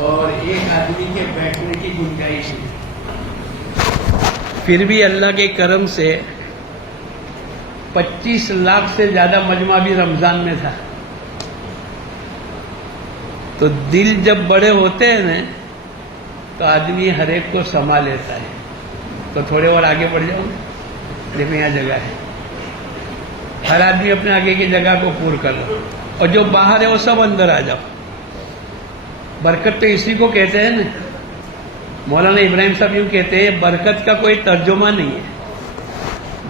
اور ایک آدمی کے بیٹھنے کی گنجائش نہیں. پھر بھی اللہ کے کرم سے 25 لاکھ سے زیادہ مجمع بھی رمضان میں تھا. تو دل جب بڑے ہوتے ہیں نا تو آدمی ہر ایک کو سما لیتا ہے. تو تھوڑے اور آگے بڑھ جاؤ، دیکھو یہاں جگہ ہے. ہر آدمی اپنے آگے کی جگہ کو پور کر لو، اور جو باہر ہے وہ سب اندر آ جاؤ. برکت تو اسی کو کہتے ہیں نا. مولانا ابراہیم صاحب یوں کہتے ہیں برکت کا کوئی ترجمہ نہیں ہے،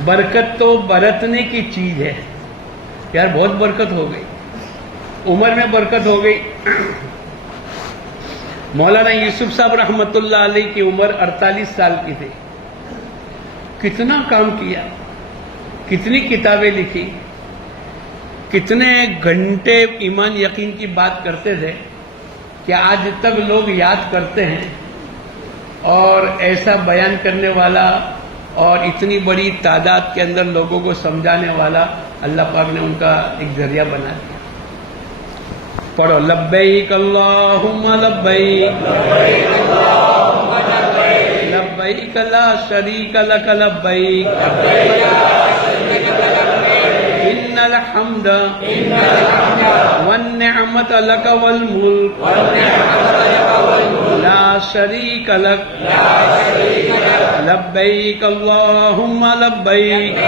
برکت تو برتنے کی چیز ہے. یار بہت برکت ہو گئی، عمر میں برکت ہو گئی. مولانا یوسف صاحب رحمۃ اللہ علیہ کی عمر 48 سال کی تھی. کتنا کام کیا، کتنی کتابیں لکھی، کتنے گھنٹے ایمان یقین کی بات کرتے تھے کہ آج تک لوگ یاد کرتے ہیں. اور ایسا بیان کرنے والا اور اتنی بڑی تعداد کے اندر لوگوں کو سمجھانے والا اللہ پاک نے ان کا ایک ذریعہ بنا دیا. پڑھو لبیک اللہم لبیک لبیک لا شریک لک لبیک ان الحمد والنعمت لک والملک لا شریک لک لبیک اللہم لبیک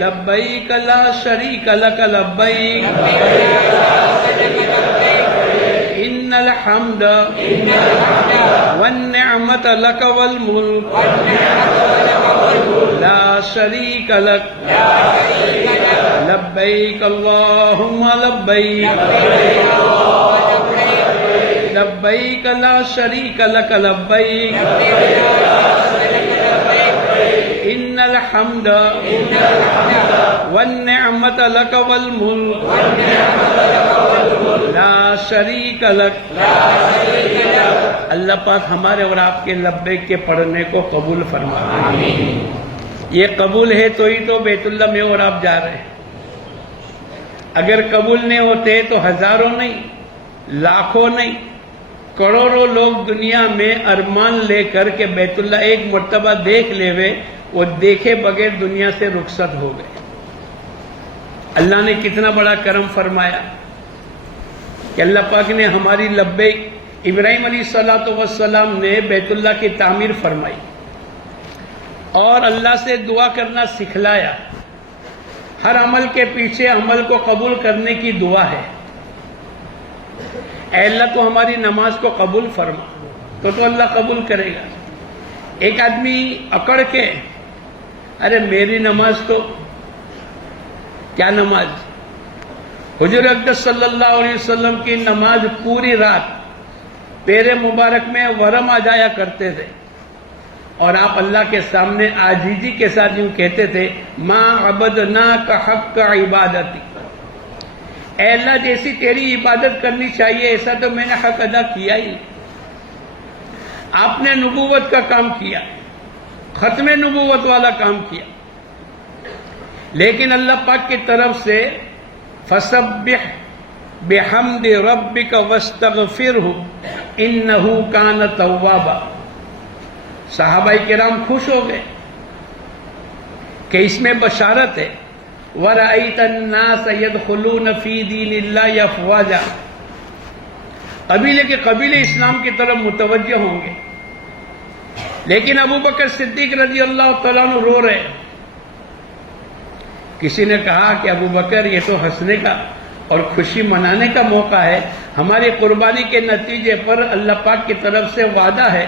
لبیک لا شریک لک لبیک ان الحمد والنعمت لک والملک لا شریک لک لبیک اللہم لبیک لبیک لا شریک لک لبیک ان الحمد والنعمت لک والملک لا شریک لک. اللہ پاک ہمارے اور آپ کے لبیک کے پڑھنے کو قبول فرمائے. یہ قبول ہے تو ہی تو بیت اللہ میں اور آپ جا رہے ہیں. اگر قبول نہیں ہوتے تو ہزاروں نہیں، لاکھوں نہیں، کروڑوں لوگ دنیا میں ارمان لے کر کے بیت اللہ ایک مرتبہ دیکھ لے وے، وہ دیکھے بغیر دنیا سے رخصت ہو گئے. اللہ نے کتنا بڑا کرم فرمایا کہ اللہ پاک نے ہماری لبیک. ابراہیم علیہ الصلوۃ والسلام نے بیت اللہ کی تعمیر فرمائی اور اللہ سے دعا کرنا سکھلایا. ہر عمل کے پیچھے عمل کو قبول کرنے کی دعا ہے. اے اللہ تو ہماری نماز کو قبول فرما، تو اللہ قبول کرے گا. ایک آدمی اکڑ کے ارے میری نماز تو کیا نماز، حضور اقدس صلی اللہ علیہ وسلم کی نماز پوری رات پیر مبارک میں ورم آ جایا کرتے تھے، اور آپ اللہ کے سامنے عاجزی کے ساتھ یوں کہتے تھے ما عبدناک حق عبادتی. اے اللہ جیسی تیری عبادت کرنی چاہیے ایسا تو میں نے حق ادا کیا ہی. آپ نے نبوت کا کام کیا، ختم نبوت والا کام کیا، لیکن اللہ پاک کی طرف سے فسبح بحمد ربک واستغفرہ انہ کان توابا. صحابہ کرام خوش ہو گئے کہ اس میں بشارت ہے وَرَأَيْتَ النَّاسَ يَدْخُلُونَ فِي دِينِ اللَّهِ أَفْوَاجًا. قبیلے کے قبیلے اسلام کی طرف متوجہ ہوں گے. لیکن ابو بکر صدیق رضی اللہ تعالیٰ عنہ رو رہے. کسی نے کہا کہ ابو بکر یہ تو ہنسنے کا اور خوشی منانے کا موقع ہے، ہماری قربانی کے نتیجے پر اللہ پاک کی طرف سے وعدہ ہے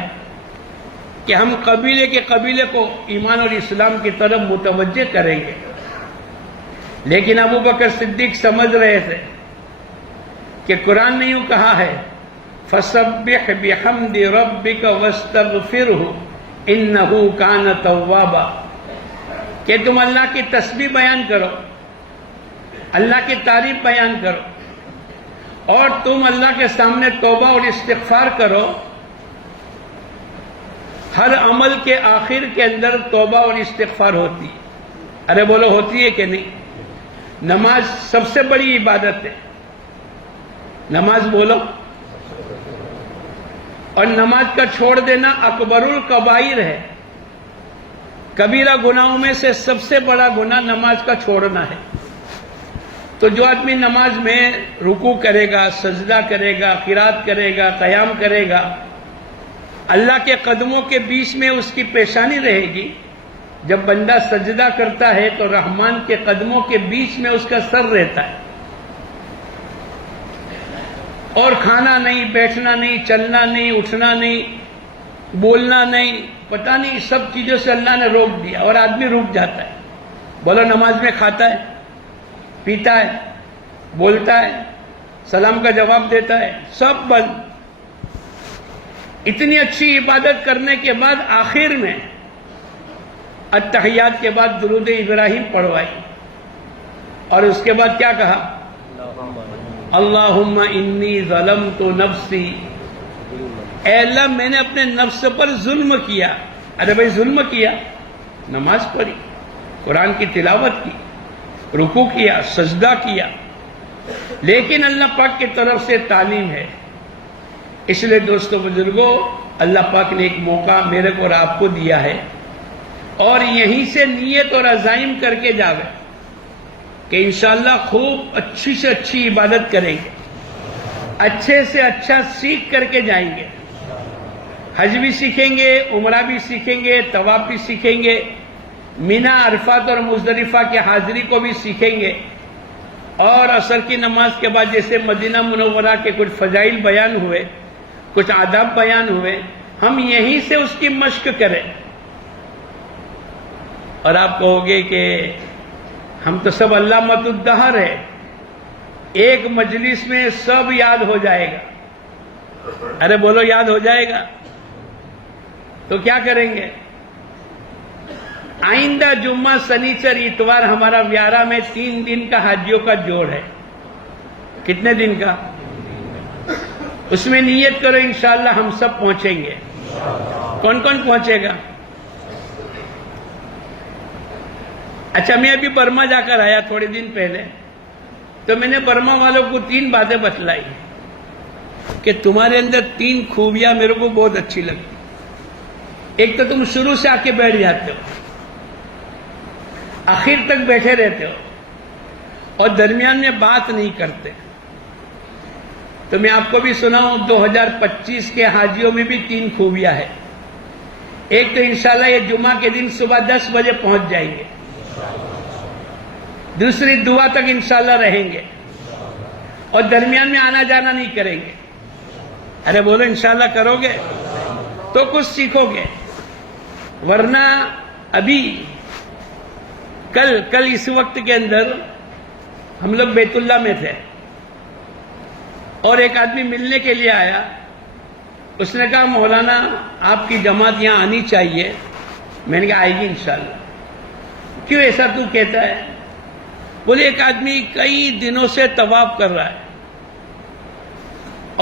کہ ہم قبیلے کے قبیلے کو ایمان اور اسلام کی طرف متوجہ کریں گے. لیکن ابو بکر صدیق سمجھ رہے تھے کہ قرآن نے یوں کہا ہے فَسَبِّحْ بِحَمْدِ رَبِّكَ وَاسْتَغْفِرْهُ إِنَّهُ كَانَ تَوَّابًا، کہ تم اللہ کی تسبیح بیان کرو، اللہ کی تعریف بیان کرو، اور تم اللہ کے سامنے توبہ اور استغفار کرو. ہر عمل کے آخر کے اندر توبہ اور استغفار ہوتی ہے. ارے بولو ہوتی ہے کہ نہیں؟ نماز سب سے بڑی عبادت ہے. نماز بولو. اور نماز کا چھوڑ دینا اکبر الکبائر ہے. کبیرہ گناہوں میں سے سب سے بڑا گناہ نماز کا چھوڑنا ہے. تو جو آدمی نماز میں رکوع کرے گا، سجدہ کرے گا، قرات کرے گا، قیام کرے گا، اللہ کے قدموں کے بیچ میں اس کی پیشانی رہے گی. جب بندہ سجدہ کرتا ہے تو رحمان کے قدموں کے بیچ میں اس کا سر رہتا ہے. اور کھانا نہیں، بیٹھنا نہیں، چلنا نہیں، اٹھنا نہیں، بولنا نہیں، پتہ نہیں سب چیزوں سے اللہ نے روک دیا اور آدمی رک جاتا ہے. بولو نماز میں کھاتا ہے، پیتا ہے، بولتا ہے، سلام کا جواب دیتا ہے، سب بند. اتنی اچھی عبادت کرنے کے بعد آخر میں التحیات کے بعد درود ابراہیم پڑھوائی اور اس کے بعد کیا کہا؟ اللہم انی ظلمت نفسی. اے اللہ میں نے اپنے نفس پر ظلم کیا. ارے بھائی ظلم کیا؟ نماز پڑھی، قرآن کی تلاوت کی، رکوع کیا، سجدہ کیا، لیکن اللہ پاک کی طرف سے تعلیم ہے. اس لیے دوستو بزرگوں، اللہ پاک نے ایک موقع میرے کو اور آپ کو دیا ہے اور یہیں سے نیت اور عزائم کر کے جاوے کہ انشاءاللہ خوب اچھی سے اچھی عبادت کریں گے، اچھے سے اچھا سیکھ کر کے جائیں گے. حج بھی سیکھیں گے، عمرہ بھی سیکھیں گے، طواف بھی سیکھیں گے، مینا، عرفات اور مزدلفہ کی حاضری کو بھی سیکھیں گے. اور عصر کی نماز کے بعد جیسے مدینہ منورہ کے کچھ فضائل بیان ہوئے، کچھ آداب بیان ہوئے، ہم یہیں سے اس کی مشق کریں. اور آپ کہو گے کہ ہم تو سب علامۃ الدہر ہے، ایک مجلس میں سب یاد ہو جائے گا. ارے بولو یاد ہو جائے گا تو کیا کریں گے؟ آئندہ جمعہ، سنیچر، اتوار ہمارا ویارہ میں 3 دن کا حاجیوں کا جوڑ ہے. کتنے دن کا؟ اس میں نیت کرو انشاءاللہ ہم سب پہنچیں گے. کون کون پہنچے گا؟ اچھا میں ابھی برما جا کر آیا تھوڑے دن پہلے، تو میں نے برما والوں کو 3 باتیں بتلائی کہ تمہارے اندر 3 خوبیاں میرے کو بہت اچھی لگی. ایک تو تم شروع سے آ کے بیٹھ جاتے ہو، آخر تک بیٹھے رہتے ہو اور درمیان میں بات نہیں کرتے. تو میں آپ کو بھی سناؤں، 2025 کے حاجیوں میں بھی 3 خوبیاں ہیں. ایک تو انشاءاللہ یہ جمعہ کے دن صبح 10 بجے پہنچ جائیں گے. دوسری دعا تک انشاءاللہ رہیں گے اور درمیان میں آنا جانا نہیں کریں گے. ارے بولو انشاءاللہ کرو گے تو کچھ سیکھو گے، ورنہ ابھی کل اس وقت کے اندر ہم لوگ بیت اللہ میں تھے اور ایک آدمی ملنے کے لیے آیا. اس نے کہا مولانا آپ کی جماعت یہاں آنی چاہیے. میں نے کہا آئے گی انشاءاللہ. کیوں ایسا تو کہتا ہے؟ بولے ایک آدمی کئی دنوں سے طواف کر رہا ہے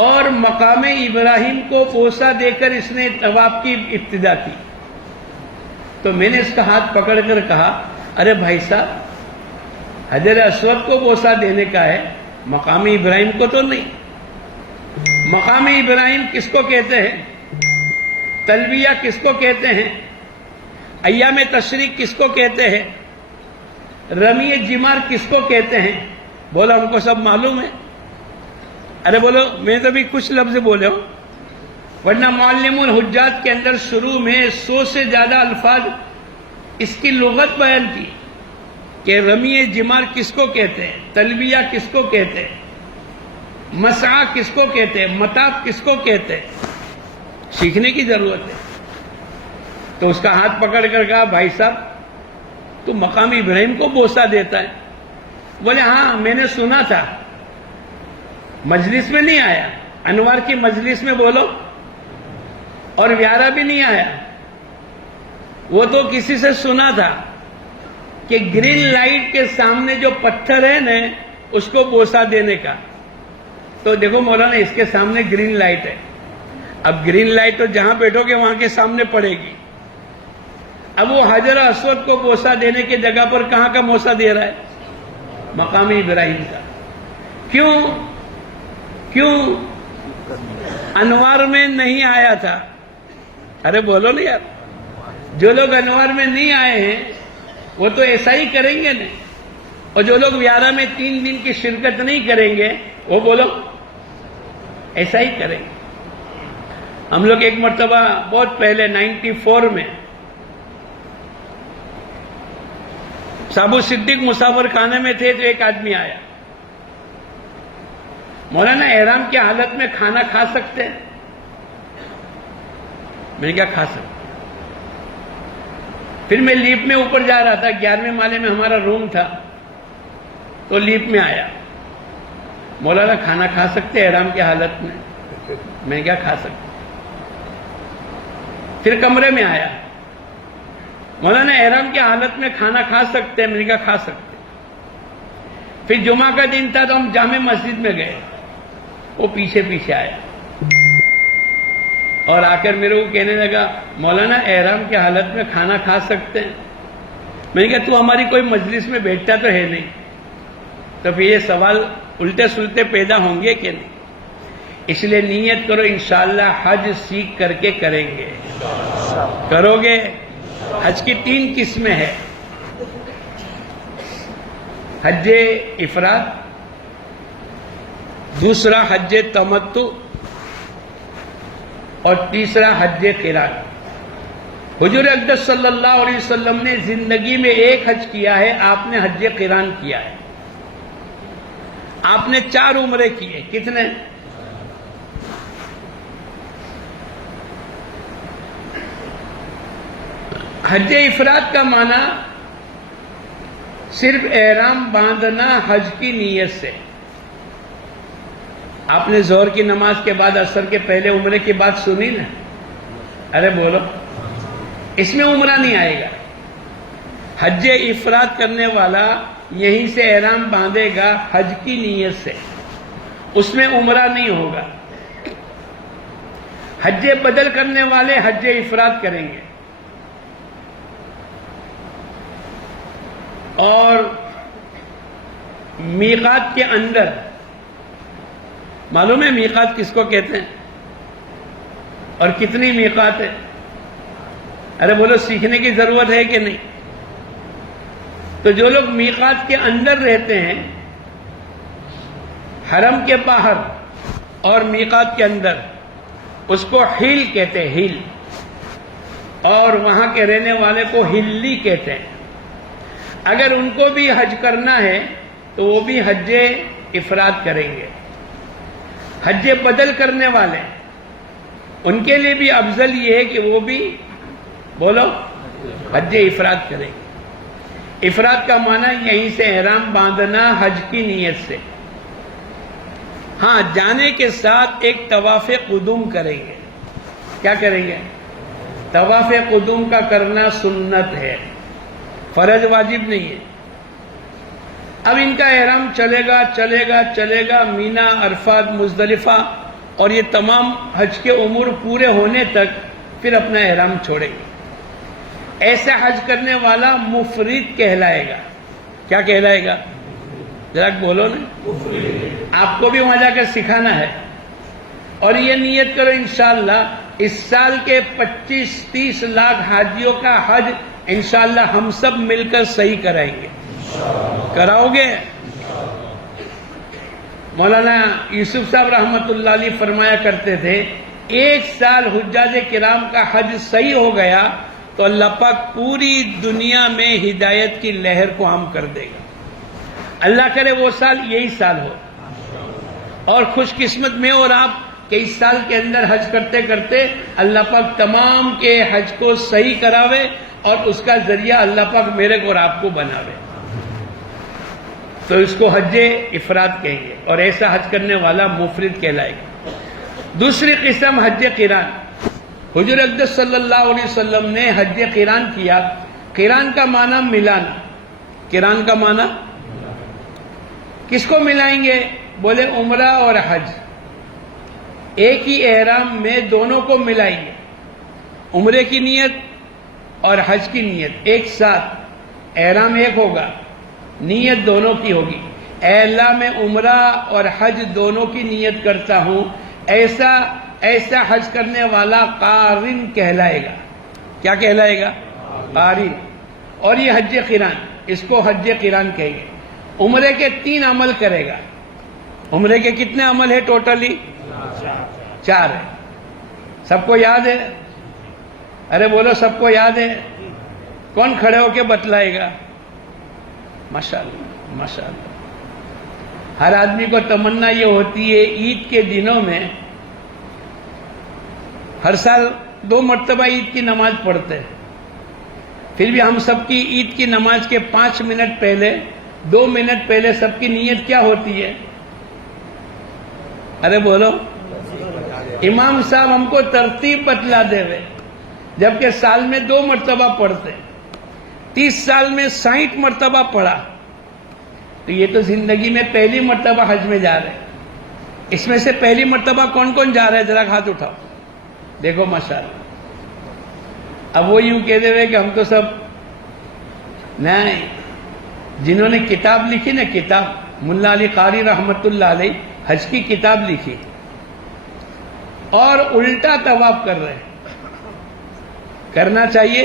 اور مقام ابراہیم کو بوسہ دے کر اس نے طواف کی ابتدا کی. تو میں نے اس کا ہاتھ پکڑ کر کہا ارے بھائی صاحب، حجر اسود کو بوسہ دینے کا ہے، مقام ابراہیم کو تو نہیں. مقام ابراہیم کس کو کہتے ہیں؟ تلبیہ کس کو کہتے ہیں؟ ایام تشریق کس کو کہتے ہیں؟ رمی جمار کس کو کہتے ہیں؟ بولا ہم کو سب معلوم ہے. ارے بولو میں تو بھی کچھ لفظ بولے ہوں، ورنہ معلم الحجات کے اندر شروع میں 100 سے زیادہ الفاظ اس کی لغت بیان کی کہ رمی جمار کس کو کہتے ہیں، تلبیہ کس کو کہتے ہیں، مسعی کس کو کہتے ہیں، مطاف کس کو کہتے ہیں. سیکھنے کی ضرورت ہے. تو اس کا ہاتھ پکڑ کر کہا بھائی صاحب تو مقام ابراہیم کو بوسہ دیتا ہے؟ بولے ہاں میں نے سنا تھا، مجلس میں نہیں آیا، انوار کی مجلس میں بولو، اور ویارہ بھی نہیں آیا. وہ تو کسی سے سنا تھا کہ گرین لائٹ کے سامنے جو پتھر ہے نا اس کو بوسہ دینے کا. تو دیکھو مولانا اس کے سامنے گرین لائٹ ہے، اب گرین لائٹ تو جہاں بیٹھو گے وہاں کے سامنے پڑے گی. اب وہ حجر اسود کو بوسہ دینے کی جگہ پر کہاں کا بوسہ دے رہا ہے؟ مقام ابراہیم کا. کیوں؟ کیوں انوار میں نہیں آیا تھا؟ ارے بولو نا یار، جو لوگ انوار میں نہیں آئے ہیں وہ تو ایسا ہی کریں گے نا، اور جو لوگ ویارہ میں 3 دن کی شرکت نہیں کریں گے وہ بولو ایسا ہی کریں گے۔ ہم لوگ ایک مرتبہ بہت پہلے 94 میں صابو صدیق مسافر خانے میں تھے تو ایک آدمی آیا، مولانا احرام کی حالت میں کھانا کھا سکتے ہیں؟ میں نے کیا کھا سکتے؟ پھر میں لیپ میں اوپر جا رہا تھا، 11ویں مالے میں ہمارا روم تھا، تو لیپ میں آیا، مولانا کھانا کھا سکتے احرام کی حالت میں؟ میں کیا کھا سکتا؟ پھر کمرے میں آیا، مولانا احرام کی حالت میں کھانا کھا سکتے ہیں؟ میں نے کہا کھا سکتے۔ پھر جمعہ کا دن تھا تو ہم جامع مسجد میں گئے، وہ پیچھے پیچھے آیا اور آ کر میرے کو کہنے لگا مولانا احرام کی حالت میں کھانا کھا سکتے ہیں؟ میں نے کہا تو ہماری کوئی مجلس میں بیٹھتا تو ہے نہیں، تو پھر یہ سوال الٹے سلٹے پیدا ہوں گے کہ نہیں؟ اس لیے نیت کرو انشاءاللہ حج سیکھ کر کے کریں گے، کرو گے۔ حج کی 3 قسمیں ہیں، حج افراد، دوسرا حج تمتع، اور تیسرا حج قران۔ حضور اقدس صلی اللہ علیہ وسلم نے زندگی میں ایک حج کیا ہے، آپ نے حج قران کیا ہے۔ آپ نے 4 عمرے کیے، کتنے؟ حج افراد کا معنی صرف احرام باندھنا حج کی نیت سے۔ آپ نے ظہر کی نماز کے بعد عصر کے پہلے عمرے کی بات سنی نا؟ ارے بولو، اس میں عمرہ نہیں آئے گا۔ حج افراد کرنے والا یہیں سے احرام باندھے گا حج کی نیت سے، اس میں عمرہ نہیں ہوگا۔ حج بدل کرنے والے حج افراد کریں گے، اور میقات کے اندر، معلوم ہے میقات کس کو کہتے ہیں اور کتنی میقات ہے؟ ارے بولو، سیکھنے کی ضرورت ہے کہ نہیں؟ تو جو لوگ میقات کے اندر رہتے ہیں، حرم کے باہر اور میقات کے اندر، اس کو حل کہتے ہیں، حل، اور وہاں کے رہنے والے کو حلی کہتے ہیں۔ اگر ان کو بھی حج کرنا ہے تو وہ بھی حج افراد کریں گے۔ حج بدل کرنے والے، ان کے لیے بھی افضل یہ ہے کہ وہ بھی بولو حج افراد کریں گے۔ افراد کا معنی یہیں سے احرام باندھنا حج کی نیت سے۔ ہاں، جانے کے ساتھ ایک طواف قدوم کریں گے۔ کیا کریں گے؟ طواف قدوم کا کرنا سنت ہے، فرض واجب نہیں ہے۔ اب ان کا احرام چلے گا چلے گا چلے گا، مینا، عرفات، مزدلفہ اور یہ تمام حج کے امور پورے ہونے تک پھر اپنا احرام چھوڑیں گے۔ ایسا حج کرنے والا مفرد کہلائے گا۔ کیا کہلائے گا؟ ذرا بولو نا۔ آپ کو بھی وہاں جا کر سکھانا ہے، اور یہ نیت کرو انشاءاللہ اس سال کے 25-30 لاکھ حاجیوں کا حج انشاءاللہ ہم سب مل کر صحیح کرائیں گے۔ کراؤ گے؟ مولانا یوسف صاحب رحمت اللہ علیہ فرمایا کرتے تھے، 1 سال حجاج کرام کا حج صحیح ہو گیا تو اللہ پاک پوری دنیا میں ہدایت کی لہر کو عام کر دے گا۔ اللہ کرے وہ سال یہی سال ہو، اور خوش قسمت میں اور آپ کہ اس سال کے اندر حج کرتے کرتے اللہ پاک تمام کے حج کو صحیح کراوے، اور اس کا ذریعہ اللہ پاک میرے کو اور آپ کو بناوے، تو اس کو حج افراد کہیں گے، اور ایسا حج کرنے والا مفرد کہلائے گا۔ دوسری قسم حج قران۔ حضور اقدس صلی اللہ علیہ وسلم نے حج قران کیا۔ قران کا معنی ملانا۔ قران کا معنی کس کو ملائیں گے؟ بولے عمرہ اور حج، ایک ہی احرام میں دونوں کو ملائیں گے، عمرے کی نیت اور حج کی نیت ایک ساتھ، احرام ایک ہوگا، نیت دونوں کی ہوگی۔ اے اللہ میں عمرہ اور حج دونوں کی نیت کرتا ہوں، ایسا حج کرنے والا قارن کہلائے گا۔ کیا کہلائے گا؟ قارن۔ اور یہ حج قران، اس کو حج قران کہیں گے۔ عمرے کے 3 عمل کرے گا۔ عمرے کے کتنے عمل ہے ٹوٹلی؟ 4 ہے۔ سب کو یاد ہے؟ ارے بولو، سب کو یاد ہے؟ کون کھڑے ہو کے بتلائے گا؟ ماشاءاللہ ماشاءاللہ۔ ہر آدمی کو تمنا یہ ہوتی ہے عید کے دنوں میں، ہر سال 2 مرتبہ عید کی نماز پڑھتے ہیں، پھر بھی ہم سب کی عید کی نماز کے 5 منٹ پہلے 2 منٹ پہلے سب کی نیت کیا ہوتی ہے؟ ارے بولو، امام صاحب ہم کو ترتیب بتلا دے ہوئے، جبکہ سال میں 2 مرتبہ پڑھتے، 30 سال میں 60 مرتبہ پڑھا، تو یہ تو زندگی میں پہلی مرتبہ حج میں جا رہے ہیں۔ اس میں سے پہلی مرتبہ کون کون جا رہا ہے؟ ذرا ہاتھ اٹھاؤ، دیکھو ماشاءاللہ۔ اب وہ یوں کہتے ہوئے کہ ہم تو سب نہیں، جنہوں نے کتاب لکھی نا، کتاب ملا علی قاری رحمت اللہ علیہ حج کی کتاب لکھی، اور الٹا طواف کر رہے ہیں۔ کرنا چاہیے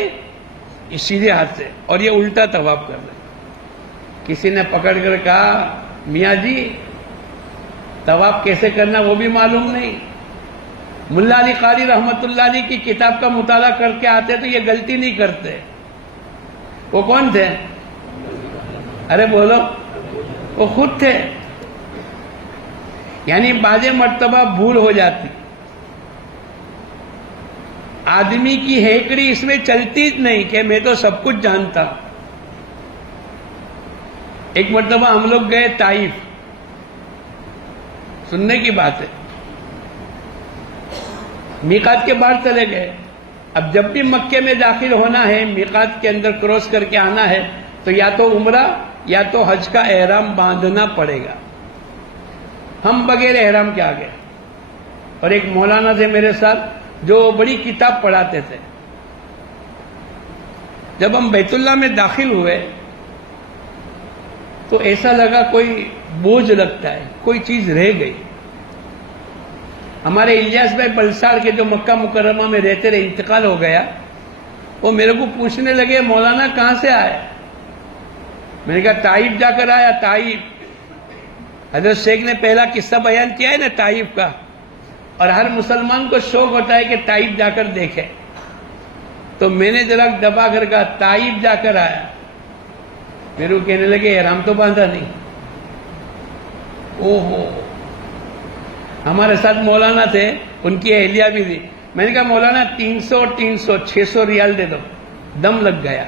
اس سیدھے ہاتھ سے، اور یہ الٹا طواف کر رہے ہیں۔ کسی نے پکڑ کر کہا، میاں جی طواف کیسے کرنا وہ بھی معلوم نہیں، ملا علی قاری رحمت اللہ علیہ کی کتاب کا مطالعہ کر کے آتے تو یہ غلطی نہیں کرتے۔ وہ کون تھے؟ ارے بولو، وہ خود تھے۔ یعنی بعض مرتبہ بھول ہو جاتی، آدمی کی ہیکڑی اس میں چلتی نہیں کہ میں تو سب کچھ جانتا ہوں۔ ایک مرتبہ ہم لوگ گئے طائف، سننے کی بات ہے، میقات کے باہر چلے گئے۔ اب جب بھی مکے میں داخل ہونا ہے، میقات کے اندر کراس کر کے آنا ہے، تو یا تو عمرہ یا تو حج کا احرام باندھنا پڑے گا۔ ہم بغیر احرام کے آ گئے، اور ایک مولانا تھے میرے ساتھ جو بڑی کتاب پڑھاتے تھے۔ جب ہم بیت اللہ میں داخل ہوئے تو ایسا لگا کوئی بوجھ لگتا ہے، کوئی چیز رہ گئی۔ ہمارے الیاس بھائی بلسار کے جو مکہ مکرمہ میں رہتے رہے، انتقال ہو گیا، وہ میرے کو پوچھنے لگے، مولانا کہاں سے آئے؟ میں نے کہا طائف جا کر آیا۔ طائف، حضرت شیخ نے پہلا قصہ بیان کیا ہے نا طائف کا، اور ہر مسلمان کو شوق ہوتا ہے کہ طائف جا کر دیکھے۔ تو میں نے ذرا دبا کر کہا طائف جا کر آیا۔ میرے کو کہنے لگے احرام تو باندھا نہیں۔ اوہو، ہمارے ساتھ مولانا تھے، ان کی اہلیہ بھی تھی۔ میں نے کہا مولانا 300 600 ریال دے دو۔ دم لگ گیا۔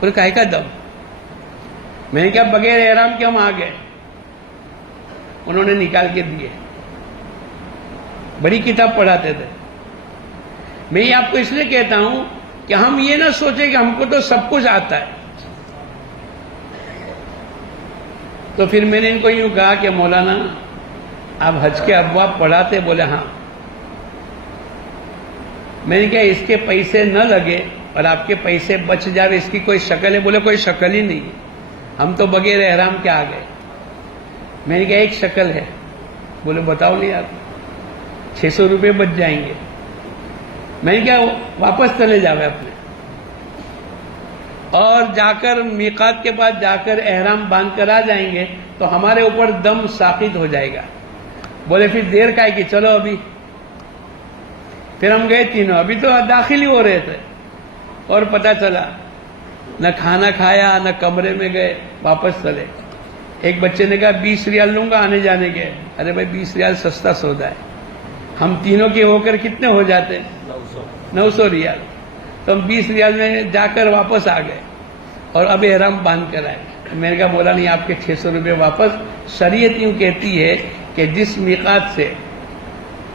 اور کہے کا دم؟ میں نے کہا بغیر احرام کے ہم آ گئے۔ انہوں نے نکال کے دیے۔ بڑی کتاب پڑھاتے تھے۔ میں یہ آپ کو اس لیے کہتا ہوں کہ ہم یہ نہ سوچیں کہ ہم کو تو سب کچھ آتا ہے۔ تو پھر میں نے ان کو یوں کہا کہ مولانا آپ حج کے ابواب پڑھاتے؟ بولے ہاں۔ میں نے کہا اس کے پیسے نہ لگے اور آپ کے پیسے بچ جاوے، اس کی کوئی شکل ہے؟ بولے کوئی شکل ہی نہیں، ہم تو بغیر احرام کے آ گئے۔ میں نے کہا ایک شکل ہے۔ بولے بتاؤ نہیں آپ، 600 روپے بچ جائیں گے۔ میں نے کہا واپس چلے جاوے اپنے، اور جا کر میقات کے بعد جا کر احرام باندھ کر آ جائیں گے تو ہمارے اوپر دم ساقط ہو جائے گا۔ بولے پھر دیر کا ہے کہ چلو ابھی۔ پھر ہم گئے تینوں، ابھی تو داخل ہی ہو رہے تھے، اور پتہ چلا نہ کھانا کھایا نہ کمرے میں گئے، واپس چلے۔ ایک بچے نے کہا 20 ریال لوں گا آنے جانے کے۔ ارے بھائی 20 ریال سستا سودا ہے، ہم تینوں کے ہو کر کتنے ہو جاتے؟ 900 ریال۔ تو ہم 20 ریال میں جا کر واپس آ گئے، اور اب احرام باندھ کر آئے۔ میں نے کہا بولا نہیں، آپ کے 600 روپے واپس۔ شریعت یوں کہتی ہے کہ جس میقات سے،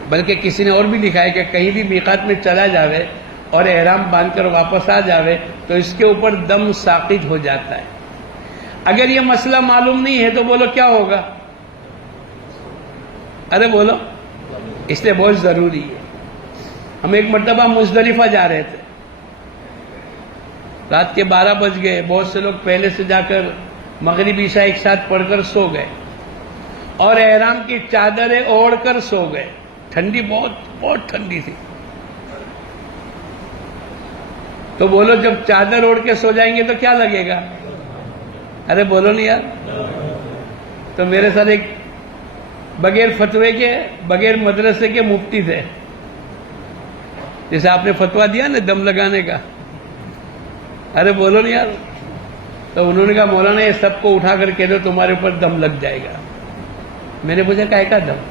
بلکہ کسی نے اور بھی لکھا ہے کہ کہیں بھی میقات میں چلا جاوے اور احرام باندھ کر واپس آ جاوے تو اس کے اوپر دم ساقط ہو جاتا ہے۔ اگر یہ مسئلہ معلوم نہیں ہے تو بولو کیا ہوگا؟ ارے بولو، اس لیے بہت ضروری ہے۔ ہم ایک مرتبہ مزدلفہ جا رہے تھے، رات کے 12 بج گئے، بہت سے لوگ پہلے سے جا کر مغرب عشاء ایک ساتھ پڑھ کر سو گئے اور احرام کی چادریں اوڑھ کر سو گئے. ٹھنڈی بہت ٹھنڈی تھی. تو بولو جب چادر اوڑھ کے سو جائیں گے تو کیا لگے گا؟ ارے بولو نہیں یار. تو میرے ساتھ ایک بغیر فتوے کے بغیر مدرسے کے مفتی تھے. جیسے آپ نے فتوا دیا نا دم لگانے کا. ارے بولو نہیں یار. تو انہوں نے کہا مولانا یہ سب کو اٹھا کر کہہ دو تمہارے اوپر دم لگ جائے گا. میں نے پوچھا کہے کا دم؟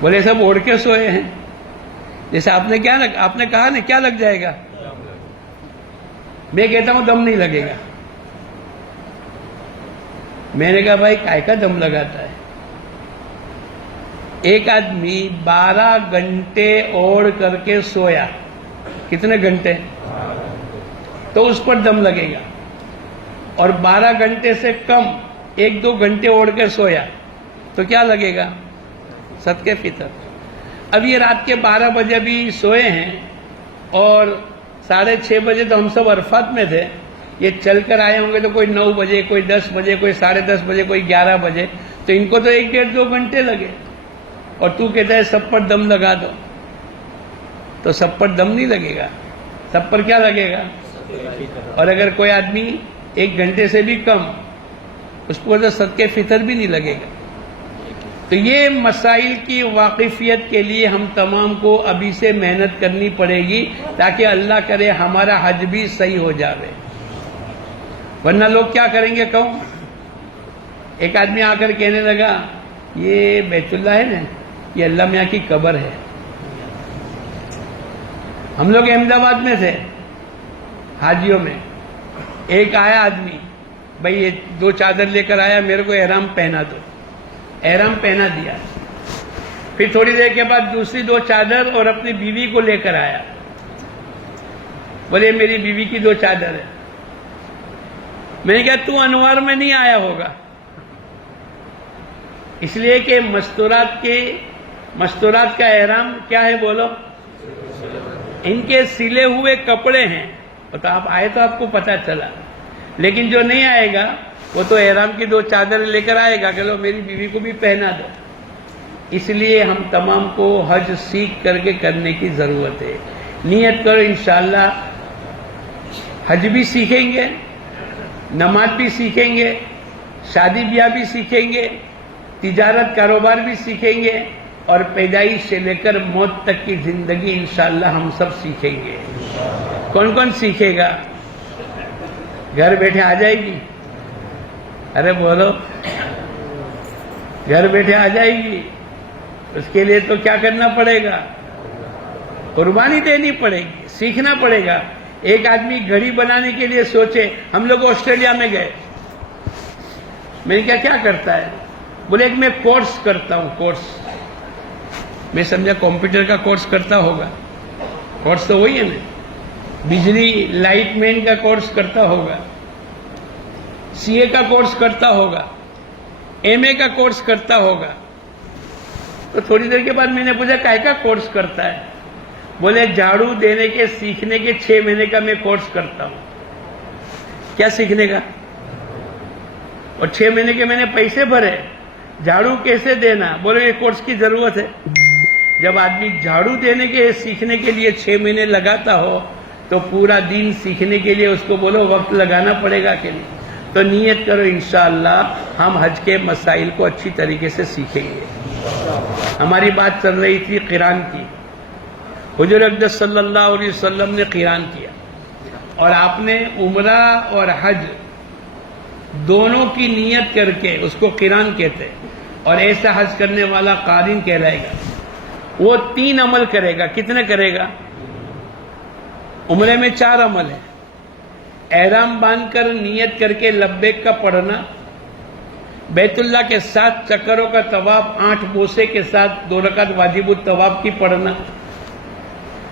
بولے سب اوڑھ کے سوئے ہیں. جیسے آپ نے کہا نا کیا لگ جائے گا؟ میں کہتا ہوں دم نہیں لگے گا. میں نے کہا بھائی کائے کا دم لگاتا ہے؟ ایک آدمی 12 گھنٹے اوڑھ کر کے سویا. کتنے گھنٹے؟ تو اس پر دم لگے گا. اور 12 گھنٹے سے کم 1-2 گھنٹے اوڑھ کے سویا تو کیا لگے گا؟ صدقے فطر. اب یہ رات کے 12 بجے بھی سوئے ہیں اور 6:30 بجے تو ہم سب عرفات میں تھے. یہ چل کر آئے ہوں گے تو کوئی 9 بجے, کوئی 10 بجے, کوئی 10:30 بجے, کوئی 11 بجے. تو ان کو تو 1-1.5-2 گھنٹے لگے. اور تو کہتا ہے سب پر دم لگا دو. تو سب پر دم نہیں لگے گا. سب پر کیا لگے گا؟ اور اگر کوئی آدمی 1 گھنٹے سے بھی کم, اس کو تو صدقے فطر بھی نہیں لگے گا. تو یہ مسائل کی واقفیت کے لیے ہم تمام کو ابھی سے محنت کرنی پڑے گی تاکہ اللہ کرے ہمارا حج بھی صحیح ہو جاوے. ورنہ لوگ کیا کریں گے کہوں؟ ایک آدمی آ کر کہنے لگا یہ بیت اللہ ہے نا, یہ اللہ میاں کی قبر ہے. ہم لوگ احمد آباد میں تھے حاجیوں میں. ایک آیا آدمی, بھائی یہ 2 چادر لے کر آیا, میرے کو احرام پہنا دو. احرام پہنا دیا. پھر تھوڑی دیر کے بعد دوسری 2 چادر اور اپنی بیوی کو لے کر آیا. بولے میری بیوی کی 2 چادر ہے. میں نے کہا تو انوار میں نہیں آیا ہوگا, اس لیے کہ مستورات کا احرام کیا ہے بولو؟ ان کے سلے ہوئے کپڑے ہیں. تو آپ آئے تو آپ کو پتا چلا. لیکن جو نہیں آئے گا وہ تو احرام کی 2 چادر لے کر آئے گا کہ لو میری بیوی کو بھی پہنا دو. اس لیے ہم تمام کو حج سیکھ کر کے کرنے کی ضرورت ہے. نیت کرو انشاءاللہ حج بھی سیکھیں گے, نماز بھی سیکھیں گے, شادی بیاہ بھی سیکھیں گے, تجارت کاروبار بھی سیکھیں گے, اور پیدائش سے لے کر موت تک کی زندگی انشاءاللہ ہم سب سیکھیں گے. کون کون سیکھے گا؟ گھر بیٹھے آ جائے گی؟ ارے بولو, گھر بیٹھے آ جائے گی. اس کے لیے تو کیا کرنا پڑے گا؟ قربانی دینی پڑے گی, سیکھنا پڑے گا. ایک آدمی گھڑی بنانے کے لیے سوچے. ہم لوگ آسٹریلیا میں گئے. میں نے کہا کیا کرتا ہے؟ بولے ایک میں کورس کرتا ہوں. کورس میں سمجھا کمپیوٹر کا کورس کرتا ہوگا. کورس تو وہی ہے نا, بجلی لائٹ مین کا کورس کرتا ہوگا, سی اے کا کورس کرتا ہوگا, ایم اے کا کورس کرتا ہوگا. تو تھوڑی دیر کے بعد میں نے پوچھا کائے کا کورس کرتا ہے؟ بولے جھاڑو دینے کے سیکھنے کے 6 مہینے کا میں کورس کرتا ہوں. کیا سیکھنے کا؟ اور 6 مہینے کے میں نے پیسے بھرے. جھاڑو کیسے دینا؟ بولے یہ کورس کی ضرورت ہے. جب آدمی جھاڑو دینے کے سیکھنے کے لیے 6 مہینے لگاتا ہو تو پورا دین سیکھنے کے لیے اس کو بولو وقت لگانا پڑے گا کہ نہیں؟ تو نیت کرو انشاءاللہ ہم حج کے مسائل کو اچھی طریقے سے سیکھیں گے. ہماری بات چل رہی تھی قران کی. حضور اقدس صلی اللہ علیہ وسلم نے قران کیا, اور آپ نے عمرہ اور حج دونوں کی نیت کر کے اس کو قران کہتے. اور ایسا حج کرنے والا قارن کہلائے گا. وہ 3 عمل کرے گا. کتنے کرے گا؟ عمرے میں 4 عمل ہیں. احرام باندھ کر نیت کر کے لبیک کا پڑھنا, بیت اللہ کے 7 چکروں کا طواف 8 بوسے کے ساتھ 2 رکعت واجب الطواف کی پڑھنا,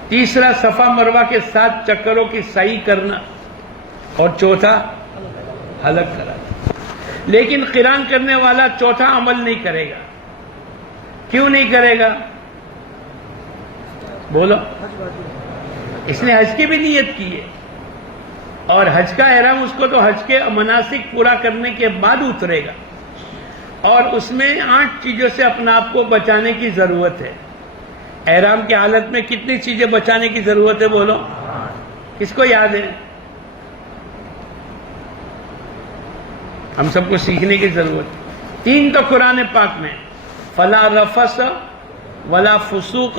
تیسرا صفا مروہ کے 7 چکروں کی سعی کرنا, اور چوتھا حلق کرانا. لیکن قران کرنے والا چوتھا عمل نہیں کرے گا. کیوں نہیں کرے گا؟ بولو. اس نے حج کی بھی نیت کی ہے اور حج کا احرام اس کو تو حج کے مناسک پورا کرنے کے بعد اترے گا، اور اس میں 8 چیزوں سے اپنا آپ کو بچانے کی ضرورت ہے۔ احرام کی حالت میں کتنی چیزیں بچانے کی ضرورت ہے بولو؟ کس کو یاد ہے؟ ہم سب کو سیکھنے کی ضرورت ہے۔ 3 تو قرآن پاک میں، فلا رفث ولا فسوق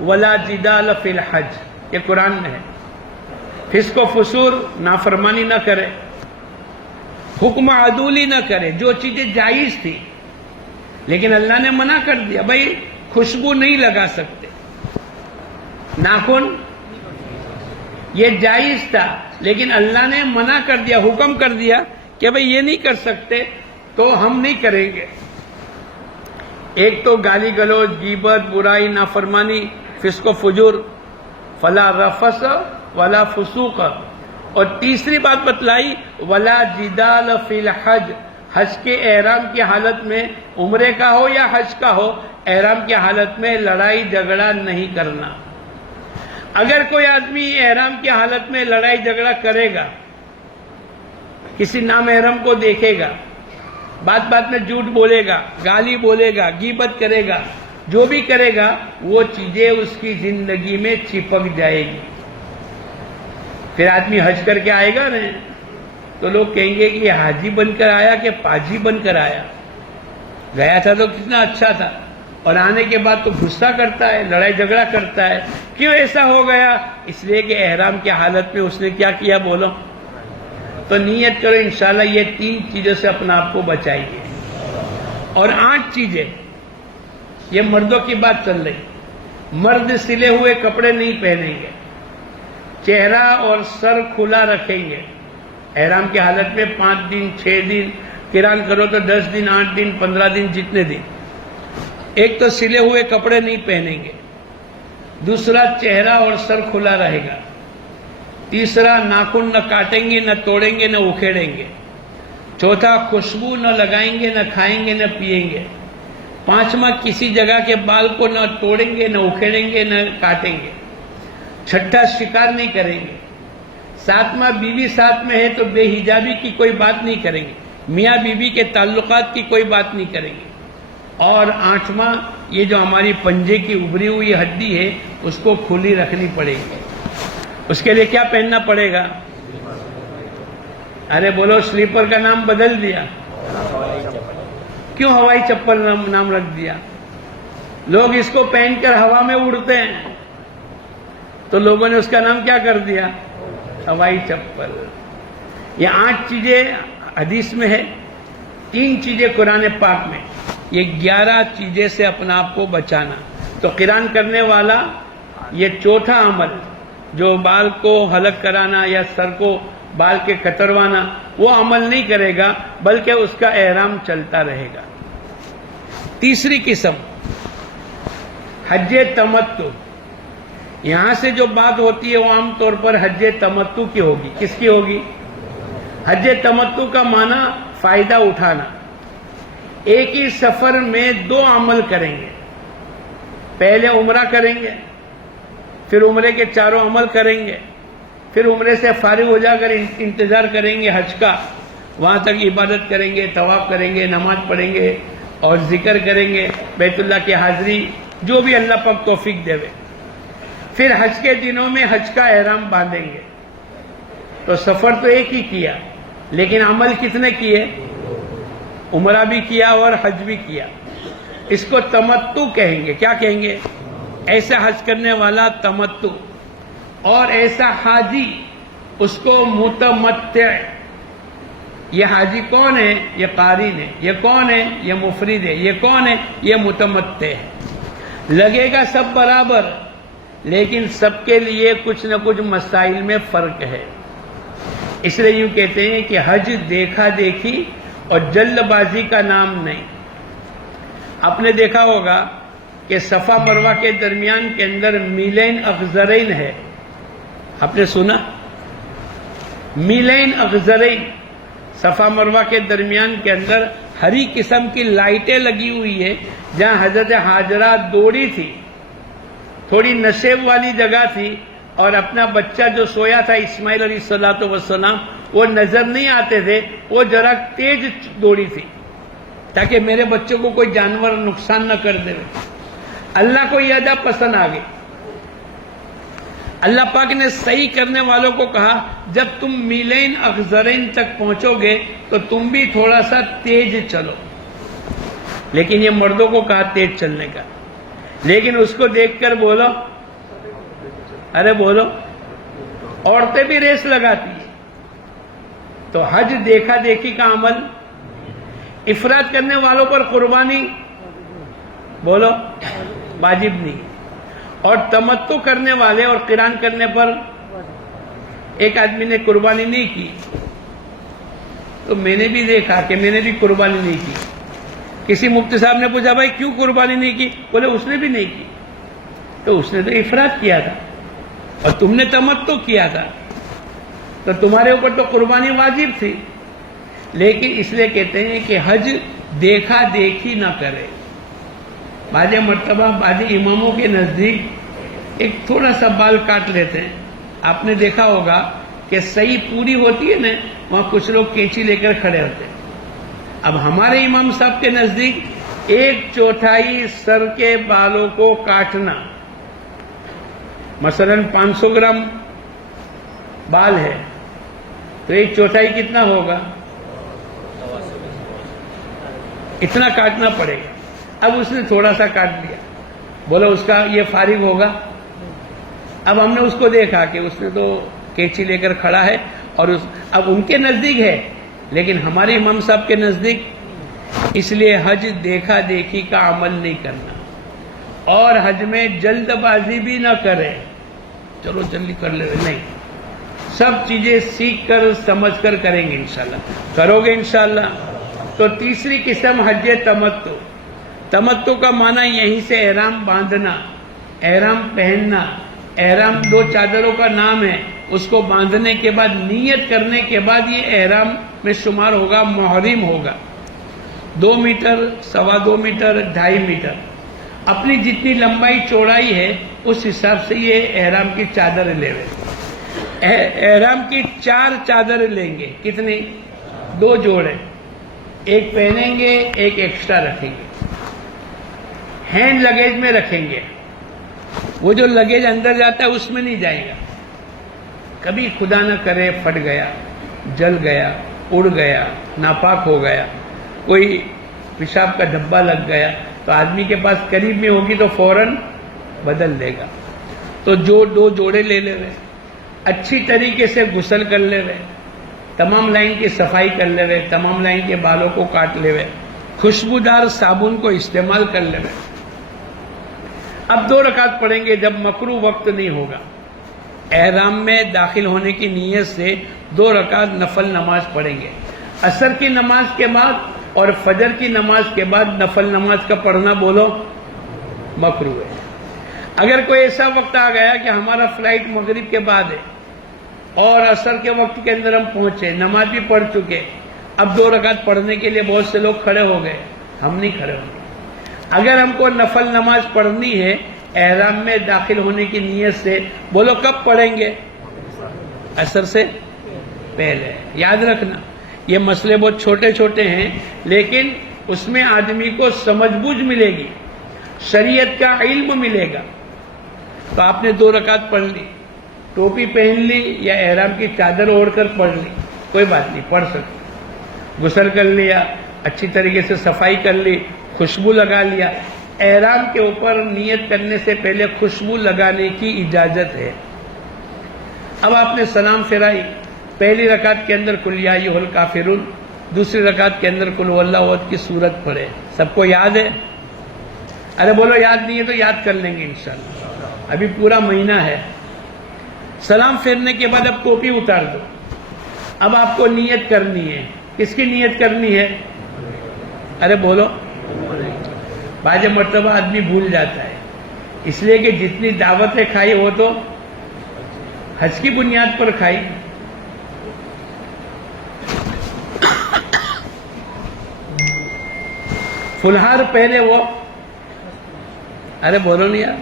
ولا جدال فی الحج، یہ قرآن میں ہے۔ فسق و فسور، نافرمانی نہ کرے، حکم عدولی نہ کرے، جو چیزیں جائز تھی لیکن اللہ نے منع کر دیا، بھائی خوشبو نہیں لگا سکتے، ناخن یہ جائز تھا لیکن اللہ نے منع کر دیا، حکم کر دیا کہ بھائی یہ نہیں کر سکتے تو ہم نہیں کریں گے۔ ایک تو گالی گلوچ، غیبت، برائی، نافرمانی، فسق و فجور، فلا رفث ولا فسوق، اور تیسری بات بتلائی ولا جدال فی الحج، حج کے احرام کی حالت میں، عمرے کا ہو یا حج کا ہو، احرام کی حالت میں لڑائی جھگڑا نہیں کرنا۔ اگر کوئی آدمی احرام کی حالت میں لڑائی جھگڑا کرے گا، کسی نامحرم کو دیکھے گا، بات بات میں جھوٹ بولے گا، گالی بولے گا، غیبت کرے گا، جو بھی کرے گا وہ چیزیں اس کی زندگی میں چپک جائے گی۔ پھر آدمی حج کر کے آئے گا نا تو لوگ کہیں گے کہ یہ حاجی بن کر آیا کہ پاجی بن کر آیا، گیا تھا تو کتنا اچھا تھا اور آنے کے بعد تو غصہ کرتا ہے، لڑائی جھگڑا کرتا ہے۔ کیوں ایسا ہو گیا؟ اس لیے کہ احرام کی حالت میں اس نے کیا کیا بولو؟ تو نیت کرو انشاءاللہ یہ 3 چیزوں سے اپنا آپ کو بچائیے۔ اور 8 چیزیں، یہ مردوں کی بات چل رہی، مرد سلے ہوئے کپڑے نہیں پہنیں گے، چہرہ اور سر کھلا رکھیں گے احرام کی حالت میں 5 دن 6 دن، قران کرو تو 10 دن 8 دن 15 دن، جتنے دن۔ ایک تو سلے ہوئے کپڑے نہیں پہنیں گے، دوسرا چہرہ اور سر کھلا رہے گا، تیسرا ناخن نہ کاٹیں گے، نہ توڑیں گے، نہ اکھیڑیں گے، چوتھا خوشبو نہ لگائیں گے، نہ کھائیں گے، نہ پیئیں گے، پانچواں کسی جگہ کے بال کو نہ توڑیں گے، نہ اکھیڑیں گے، نہ کاٹیں گے، چھٹا شکار نہیں کریں گے، ساتواں بیوی ساتھ میں ہے تو بے حجابی کی کوئی بات نہیں کریں گے، میاں بیوی کے تعلقات کی کوئی بات نہیں کریں گے، اور 8واں یہ جو ہماری پنجے کی ابری ہوئی ہڈی ہے اس کو کھلی رکھنی پڑے گی۔ اس کے لیے کیا پہننا پڑے گا؟ ارے بولو، سلیپر کا نام بدل دیا، کیوں ہوائی چپل نام رکھ دیا؟ لوگ اس کو پہن کر ہوا میں اڑتے ہیں تو لوگوں نے اس کا نام کیا کر دیا؟ ہوائی چپل۔ یہ 8 چیزیں حدیث میں ہے، 3 چیزیں قرآن پاک میں، یہ 11 چیزیں سے اپنا آپ کو بچانا۔ تو قران کرنے والا یہ چوتھا عمل جو بال کو حلق کرانا یا سر کو بال کے کتروانا، وہ عمل نہیں کرے گا بلکہ اس کا احرام چلتا رہے گا۔ تیسری قسم حج تمتع، یہاں سے جو بات ہوتی ہے وہ عام طور پر حج تمتع کی ہوگی۔ کس کی ہوگی؟ حج تمتع کا معنی فائدہ اٹھانا، ایک ہی سفر میں 2 عمل کریں گے، پہلے عمرہ کریں گے، پھر عمرے کے 4 عمل کریں گے، پھر عمرے سے فارغ ہو جا کر انتظار کریں گے حج کا، وہاں تک عبادت کریں گے، طواف کریں گے، نماز پڑھیں گے اور ذکر کریں گے، بیت اللہ کی حاضری، جو بھی اللہ پاک توفیق دے۔ پھر حج کے دنوں میں حج کا احرام باندھیں گے۔ تو سفر تو ایک ہی کیا لیکن عمل کتنے کیے؟ عمرہ بھی کیا اور حج بھی کیا۔ اس کو تمتع کہیں گے۔ کیا کہیں گے؟ ایسا حج کرنے والا تمتع، اور ایسا حاجی اس کو متمتع۔ یہ حاجی کون ہے؟ یہ قارن ہے۔ یہ کون ہے؟ یہ مفرد ہے۔ یہ کون ہے؟ یہ متمتع ہے۔ لگے گا سب برابر لیکن سب کے لیے کچھ نہ کچھ مسائل میں فرق ہے۔ اس لیے یوں کہتے ہیں کہ حج دیکھا دیکھی اور جلد بازی کا نام نہیں۔ آپ نے دیکھا ہوگا کہ صفا مروہ کے درمیان کے اندر میلین اخضرین ہے، آپ نے سنا؟ میلین اخضرین، صفا مروہ کے درمیان کے اندر ہری قسم کی لائٹیں لگی ہوئی ہے، جہاں حضرت ہاجرہ دوڑی تھی، تھوڑی نشیب والی جگہ تھی، اور اپنا بچہ جو سویا تھا اسماعیل علیہ الصلوۃ والسلام وہ نظر نہیں آتے تھے، وہ ذرا تیز دوڑی تھی تاکہ میرے بچوں کو کوئی جانور نقصان نہ کر دے۔ اللہ کو یہ ادا پسند آ گئی۔ اللہ پاک نے صحیح کرنے والوں کو کہا جب تم میلین اخضرین تک پہنچو گے تو تم بھی تھوڑا سا تیز چلو، لیکن یہ مردوں کو کہا تیز چلنے کا، لیکن اس کو دیکھ کر بولو، ارے بولو، عورتیں بھی ریس لگاتی ہیں۔ تو حج دیکھا دیکھی کا عمل، افراد کرنے والوں پر قربانی بولو واجب نہیں، اور تمتع کرنے والے اور قران کرنے پر ایک آدمی نے قربانی نہیں کی تو میں نے بھی دیکھا کہ میں نے بھی قربانی نہیں کی۔ کسی مفتی صاحب نے پوچھا بھائی کیوں قربانی نہیں کی؟ بولے اس نے بھی نہیں کی، تو اس نے تو افراد کیا تھا اور تم نے تمتع کیا تھا، تو تمہارے اوپر تو قربانی واجب تھی۔ لیکن اس لیے کہتے ہیں کہ حج دیکھا دیکھی نہ کرے۔ بعض مرتبہ بعض اماموں کے نزدیک ایک تھوڑا سا بال کاٹ لیتے ہیں۔ آپ نے دیکھا ہوگا کہ صحیح پوری ہوتی ہے نا، وہاں کچھ لوگ کینچی لے کر کھڑے ہوتے ہیں۔ اب ہمارے امام صاحب کے نزدیک 1/4 سر کے بالوں کو کاٹنا، مثلا 500 گرام بال ہے تو 1/4 کتنا ہوگا؟ اتنا کاٹنا پڑے گا۔ اب اس نے تھوڑا سا کاٹ دیا، بولا اس کا یہ فارغ ہوگا۔ اب ہم نے اس کو دیکھا کہ اس نے تو کینچی لے کر کھڑا ہے، اور اب ان کے نزدیک ہے، لیکن ہمارے امام صاحب کے نزدیک، اس لیے حج دیکھا دیکھی کا عمل نہیں کرنا، اور حج میں جلد بازی بھی نہ کرے، چلو جلدی کر لے، نہیں، سب چیزیں سیکھ کر سمجھ کر کریں گے انشاءاللہ، کرو گے انشاءاللہ۔ تو تیسری قسم حج تمتع۔ تمتع کا معنی یہیں سے احرام باندھنا، احرام پہننا۔ احرام 2 چادروں کا نام ہے، اس کو باندھنے کے بعد نیت کرنے کے بعد یہ احرام میں شمار ہوگا، محرم ہوگا۔ 2 میٹر، 2.25 میٹر، 2.5 میٹر، اپنی جتنی لمبائی چوڑائی ہے اس حساب سے یہ احرام کی چادر لے رہے۔ احرام کی 4 چادر لیں گے، کتنی؟ 2 جوڑے، ایک پہنیں گے، ایک ایکسٹرا رکھیں گے، ہینڈ لگیج میں رکھیں گے۔ وہ جو لگیج اندر جاتا ہے اس میں نہیں جائے گا، کبھی خدا نہ کرے پھٹ گیا، جل گیا، اڑ گیا، ناپاک ہو گیا، کوئی پیشاب کا ڈبہ لگ گیا تو آدمی کے پاس قریب میں ہوگی تو فوراً بدل دے گا۔ تو جو 2 جوڑے لے لے رہے، اچھی طریقے سے غسل کر لے رہے، تمام لائن کی صفائی کر لے رہے، تمام لائن کے بالوں کو کاٹ لے رہے، خوشبودار صابن کو استعمال کر لے رہے۔ اب 2 رکعت پڑھیں گے جب مکروہ وقت نہیں ہوگا۔ احرام میں داخل ہونے کی نیت سے 2 رکعت نفل نماز پڑھیں گے۔ عصر کی نماز کے بعد اور فجر کی نماز کے بعد نفل نماز کا پڑھنا بولو مکروہ ہے۔ اگر کوئی ایسا وقت آ گیا کہ ہمارا فلائٹ مغرب کے بعد ہے اور عصر کے وقت کے اندر ہم پہنچے، نماز بھی پڑھ چکے، اب 2 رکعت پڑھنے کے لیے بہت سے لوگ کھڑے ہو گئے، ہم نہیں کھڑے ہوں گے۔ اگر ہم کو نفل نماز پڑھنی ہے احرام میں داخل ہونے کی نیت سے، بولو کب پڑھیں گے؟ عصر سے پہلے۔ یاد رکھنا یہ مسئلے بہت چھوٹے چھوٹے ہیں، لیکن اس میں آدمی کو سمجھ بوجھ ملے گی، شریعت کا علم ملے گا۔ تو آپ نے 2 رکعت پڑھ لی، ٹوپی پہن لی یا احرام کی چادر اوڑھ کر پڑھ لی، کوئی بات نہیں، پڑھ سکتے۔ غسل کر لیا، اچھی طریقے سے صفائی کر لی، خوشبو لگا لیا۔ احرام کے اوپر نیت کرنے سے پہلے خوشبو لگانے کی اجازت ہے۔ اب آپ نے سلام پھرائی، پہلی رکعت کے اندر قل یا ایھا الکافرون، دوسری رکعت کے اندر قل ھو اللہ احد کی سورت پڑھے۔ سب کو یاد ہے؟ ارے بولو یاد نہیں ہے تو یاد کر لیں گے انشاءاللہ، ابھی پورا مہینہ ہے۔ سلام پھیرنے کے بعد اب ٹوپی اتار دو۔ اب آپ کو نیت کرنی ہے، کس کی نیت کرنی ہے؟ ارے بولو۔ بعض مرتبہ آدمی بھول جاتا ہے، اس لیے کہ جتنی دعوتیں کھائی وہ تو حج کی بنیاد پر کھائی۔ فلہار پہلے وہ، ارے بولو نہیں یار،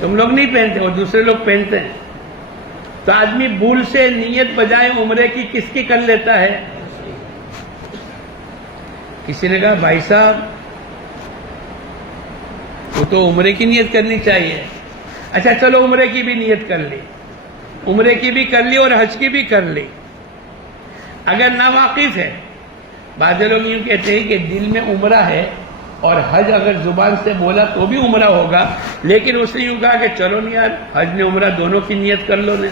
تم لوگ نہیں پہنتے، وہ دوسرے لوگ پہنتے ہیں۔ تو آدمی بھول سے نیت بجائے عمرے کی کس کی کر لیتا ہے؟ کسی نے کہا بھائی صاحب وہ تو عمرے کی نیت کرنی چاہیے. اچھا چلو عمرے کی بھی نیت کر لی، عمرے کی بھی کر لی اور حج کی بھی کر لی. اگر ناواقف ہے، بعض لوگ یوں کہتے ہیں کہ دل میں عمرہ ہے اور حج اگر زبان سے بولا تو بھی عمرہ ہوگا، لیکن اس نے یوں کہا کہ چلو نہیں یار حج نے عمرہ دونوں کی نیت کر لو نے.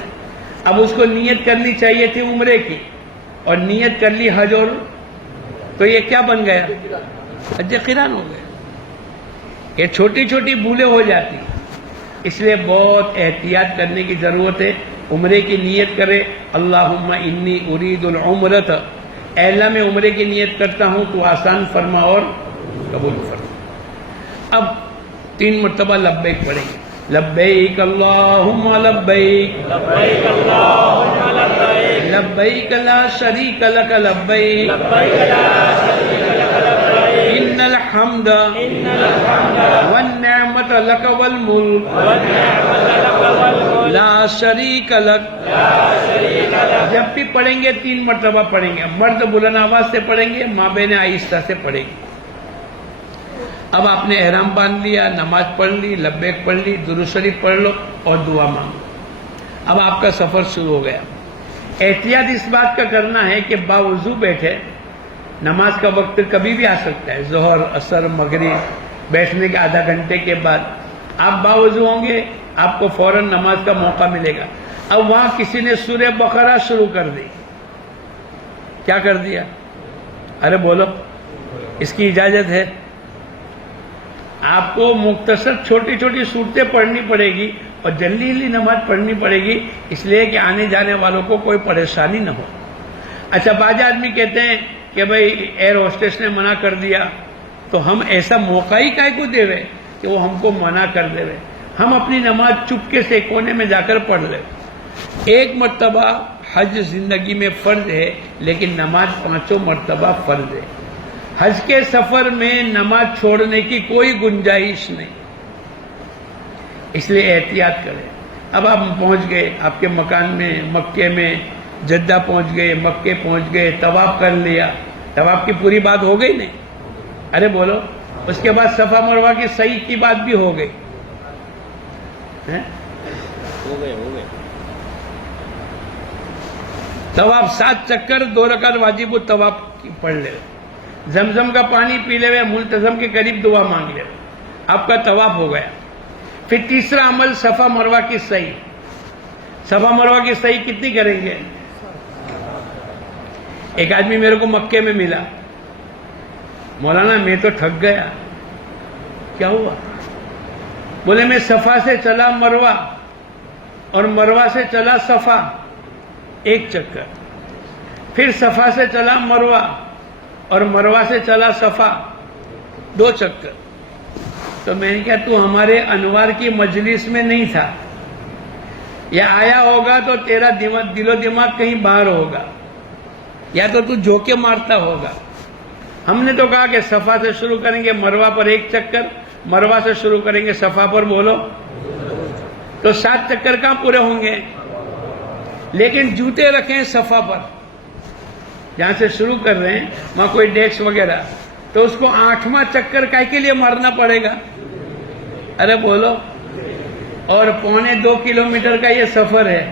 اب اس کو نیت کرنی چاہیے تھی عمرے کی اور نیت کر لی حج، اور تو یہ کیا بن گیا؟ حج قران ہو گیا. یہ چھوٹی چھوٹی بھولیں ہو جاتی، اس لیے بہت احتیاط کرنے کی ضرورت ہے. عمرے کی نیت کرے، اللہم انی ارید العمرۃ، اے اللہ میں عمرے کی نیت کرتا ہوں تو آسان فرما اور قبول فرما. اب 3 مرتبہ لبیک پڑھیں گے. لبیک اللہم لبیک، لبیک اللہم لبیک، لبیک لا شریک لک لبیک، لبیک لا شریک لک لبیک، ان الحمد ان الحمد والنعمت لک والملک والنعمت لک والملک لا شریک لک. لا شریک لک. جب بھی پڑھیں گے 3 مرتبہ پڑھیں گے. مرد بلند آواز سے پڑھیں گے، ماں بہنیں آہستہ سے پڑھیں گے. اب آپ نے احرام باندھ لیا، نماز پڑھ لی، لبیک پڑھ لی، درود شریف پڑھ لو اور دعا مانگو. اب آپ کا سفر شروع ہو گیا. احتیاط اس بات کا کرنا ہے کہ باوضو بیٹھے. نماز کا وقت کبھی بھی آ سکتا ہے، ظہر، عصر، مغرب، بیٹھنے کے آدھا گھنٹے کے بعد آپ باوضو ہوں گے، آپ کو فوراً نماز کا موقع ملے گا. اب وہاں کسی نے سورہ بقرہ شروع کر دی. کیا کر دیا؟ ارے بولو، اس کی اجازت ہے؟ آپ کو مختصر چھوٹی چھوٹی صورتیں پڑھنی پڑے گی اور جلدی جلدی نماز پڑھنی پڑے گی، اس لیے کہ آنے جانے والوں کو کوئی پریشانی نہ ہو. اچھا بعض آدمی کہتے ہیں کہ بھئی ایئر ہوسٹس نے منع کر دیا تو ہم ایسا موقع ہی کائے کو دے رہے کہ وہ ہم کو منع کر دے رہے. ہم اپنی نماز چپکے سے کونے میں جا کر پڑھ لیں. 1 مرتبہ حج زندگی میں فرض ہے، لیکن نماز 5 مرتبہ فرض ہے. حج کے سفر میں نماز چھوڑنے کی کوئی گنجائش نہیں، اس لیے احتیاط کریں. اب آپ پہنچ گئے آپ کے مکان میں، مکے میں، جدہ پہنچ گئے، مکے پہنچ گئے، طواف کر لیا. طواف کی پوری بات ہو گئی نہیں؟ ارے بولو. اس کے بعد صفا مروہ کی صحیح کی بات بھی ہو گئی. ہو گئے طواف 7 چکر، 2 رکعت واجب الطواف پڑھ لے، زمزم کا پانی پی لے ہوئے، ملتزم کے قریب دعا مانگ لے، آپ کا طواف ہو گیا. پھر تیسرا عمل صفا مروہ کی صحیح. صفا مروہ کی صحیح کتنی کریں گے؟ ایک آدمی میرے کو مکے میں ملا، مولانا میں تو ٹھگ گیا. کیا ہوا؟ بولے میں صفا سے چلا مروہ اور مروہ سے چلا صفا 1 چکر، پھر صفا سے چلا مروہ اور مروہ سے چلا صفا 2 چکر. تو میں نے کہا تو ہمارے انوار کی مجلس میں نہیں تھا، یا آیا ہوگا تو تیرا دل و دماغ کہیں باہر ہوگا، یا تو جھوکے مارتا ہوگا. ہم نے تو کہا کہ صفا سے شروع کریں گے، مروہ پر 1 چکر، مروہ سے شروع کریں گے، صفا پر بولو تو 7 چکر کہاں پورے ہوں گے؟ لیکن جوتے رکھیں صفا پر، جہاں سے شروع کر رہے ہیں وہاں کوئی ڈیکس وغیرہ، تو اس کو 8واں چکر کائے کے لیے مارنا پڑے گا؟ ارے بولو. اور 1.25 کلومیٹر کا یہ سفر ہے.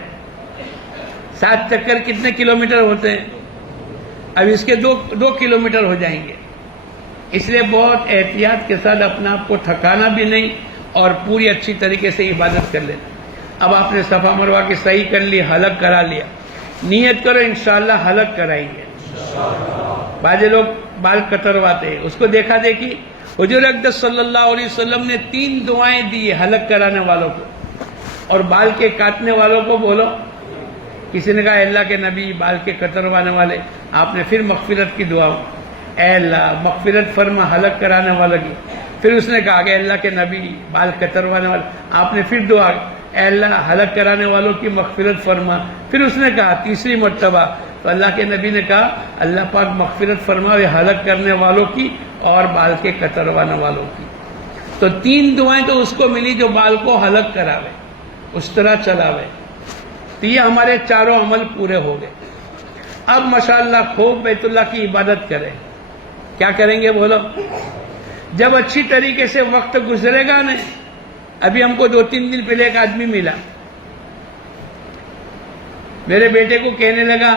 7 چکر کتنے کلومیٹر ہوتے ہیں؟ اب اس کے 2 کلومیٹر ہو جائیں گے. اس لیے بہت احتیاط کے ساتھ اپنا آپ کو تھکانا بھی نہیں اور پوری اچھی طریقے سے عبادت کر لینا. اب آپ نے صفا مروہ کی صحیح کر لی، حلق کرا لیا. نیت کرو انشاءاللہ حلق کرائیں گے. بعض لوگ بال کترواتے ہیں، اس کو دیکھا دیکھی. حضور اقدس صلی اللہ علیہ وسلم نے 3 دعائیں دی حلق کرانے والوں کو اور بال کے کاٹنے والوں کو. بولو. کسی نے کہا اے اللہ کے نبی بال کے کتروانے والے، آپ نے پھر مغفرت کی دعا، اے اللہ مغفرت فرما حلق کرانے والوں کی. پھر اس نے کہا کہ اے اللہ کے نبی بال کتروانے والے، آپ نے پھر دعا، اے اللہ حلق کرانے والوں کی مغفرت فرما. پھر اس نے کہا تیسری مرتبہ، تو اللہ کے نبی نے کہا اللہ پاک مغفرت فرما حلق کرنے والوں کی اور بال کے کتروانے والوں کی. تو 3 دعائیں تو اس کو ملی جو بال کو حلق کراوے، اس طرح چلاوے. تو یہ ہمارے چاروں عمل پورے ہو گئے. اب ماشاءاللہ خوب بیت اللہ کی عبادت کریں. کیا کریں گے بولو؟ جب اچھی طریقے سے وقت گزرے گا نا. ابھی ہم کو 2-3 دن پہلے ایک آدمی ملا, میرے بیٹے کو کہنے لگا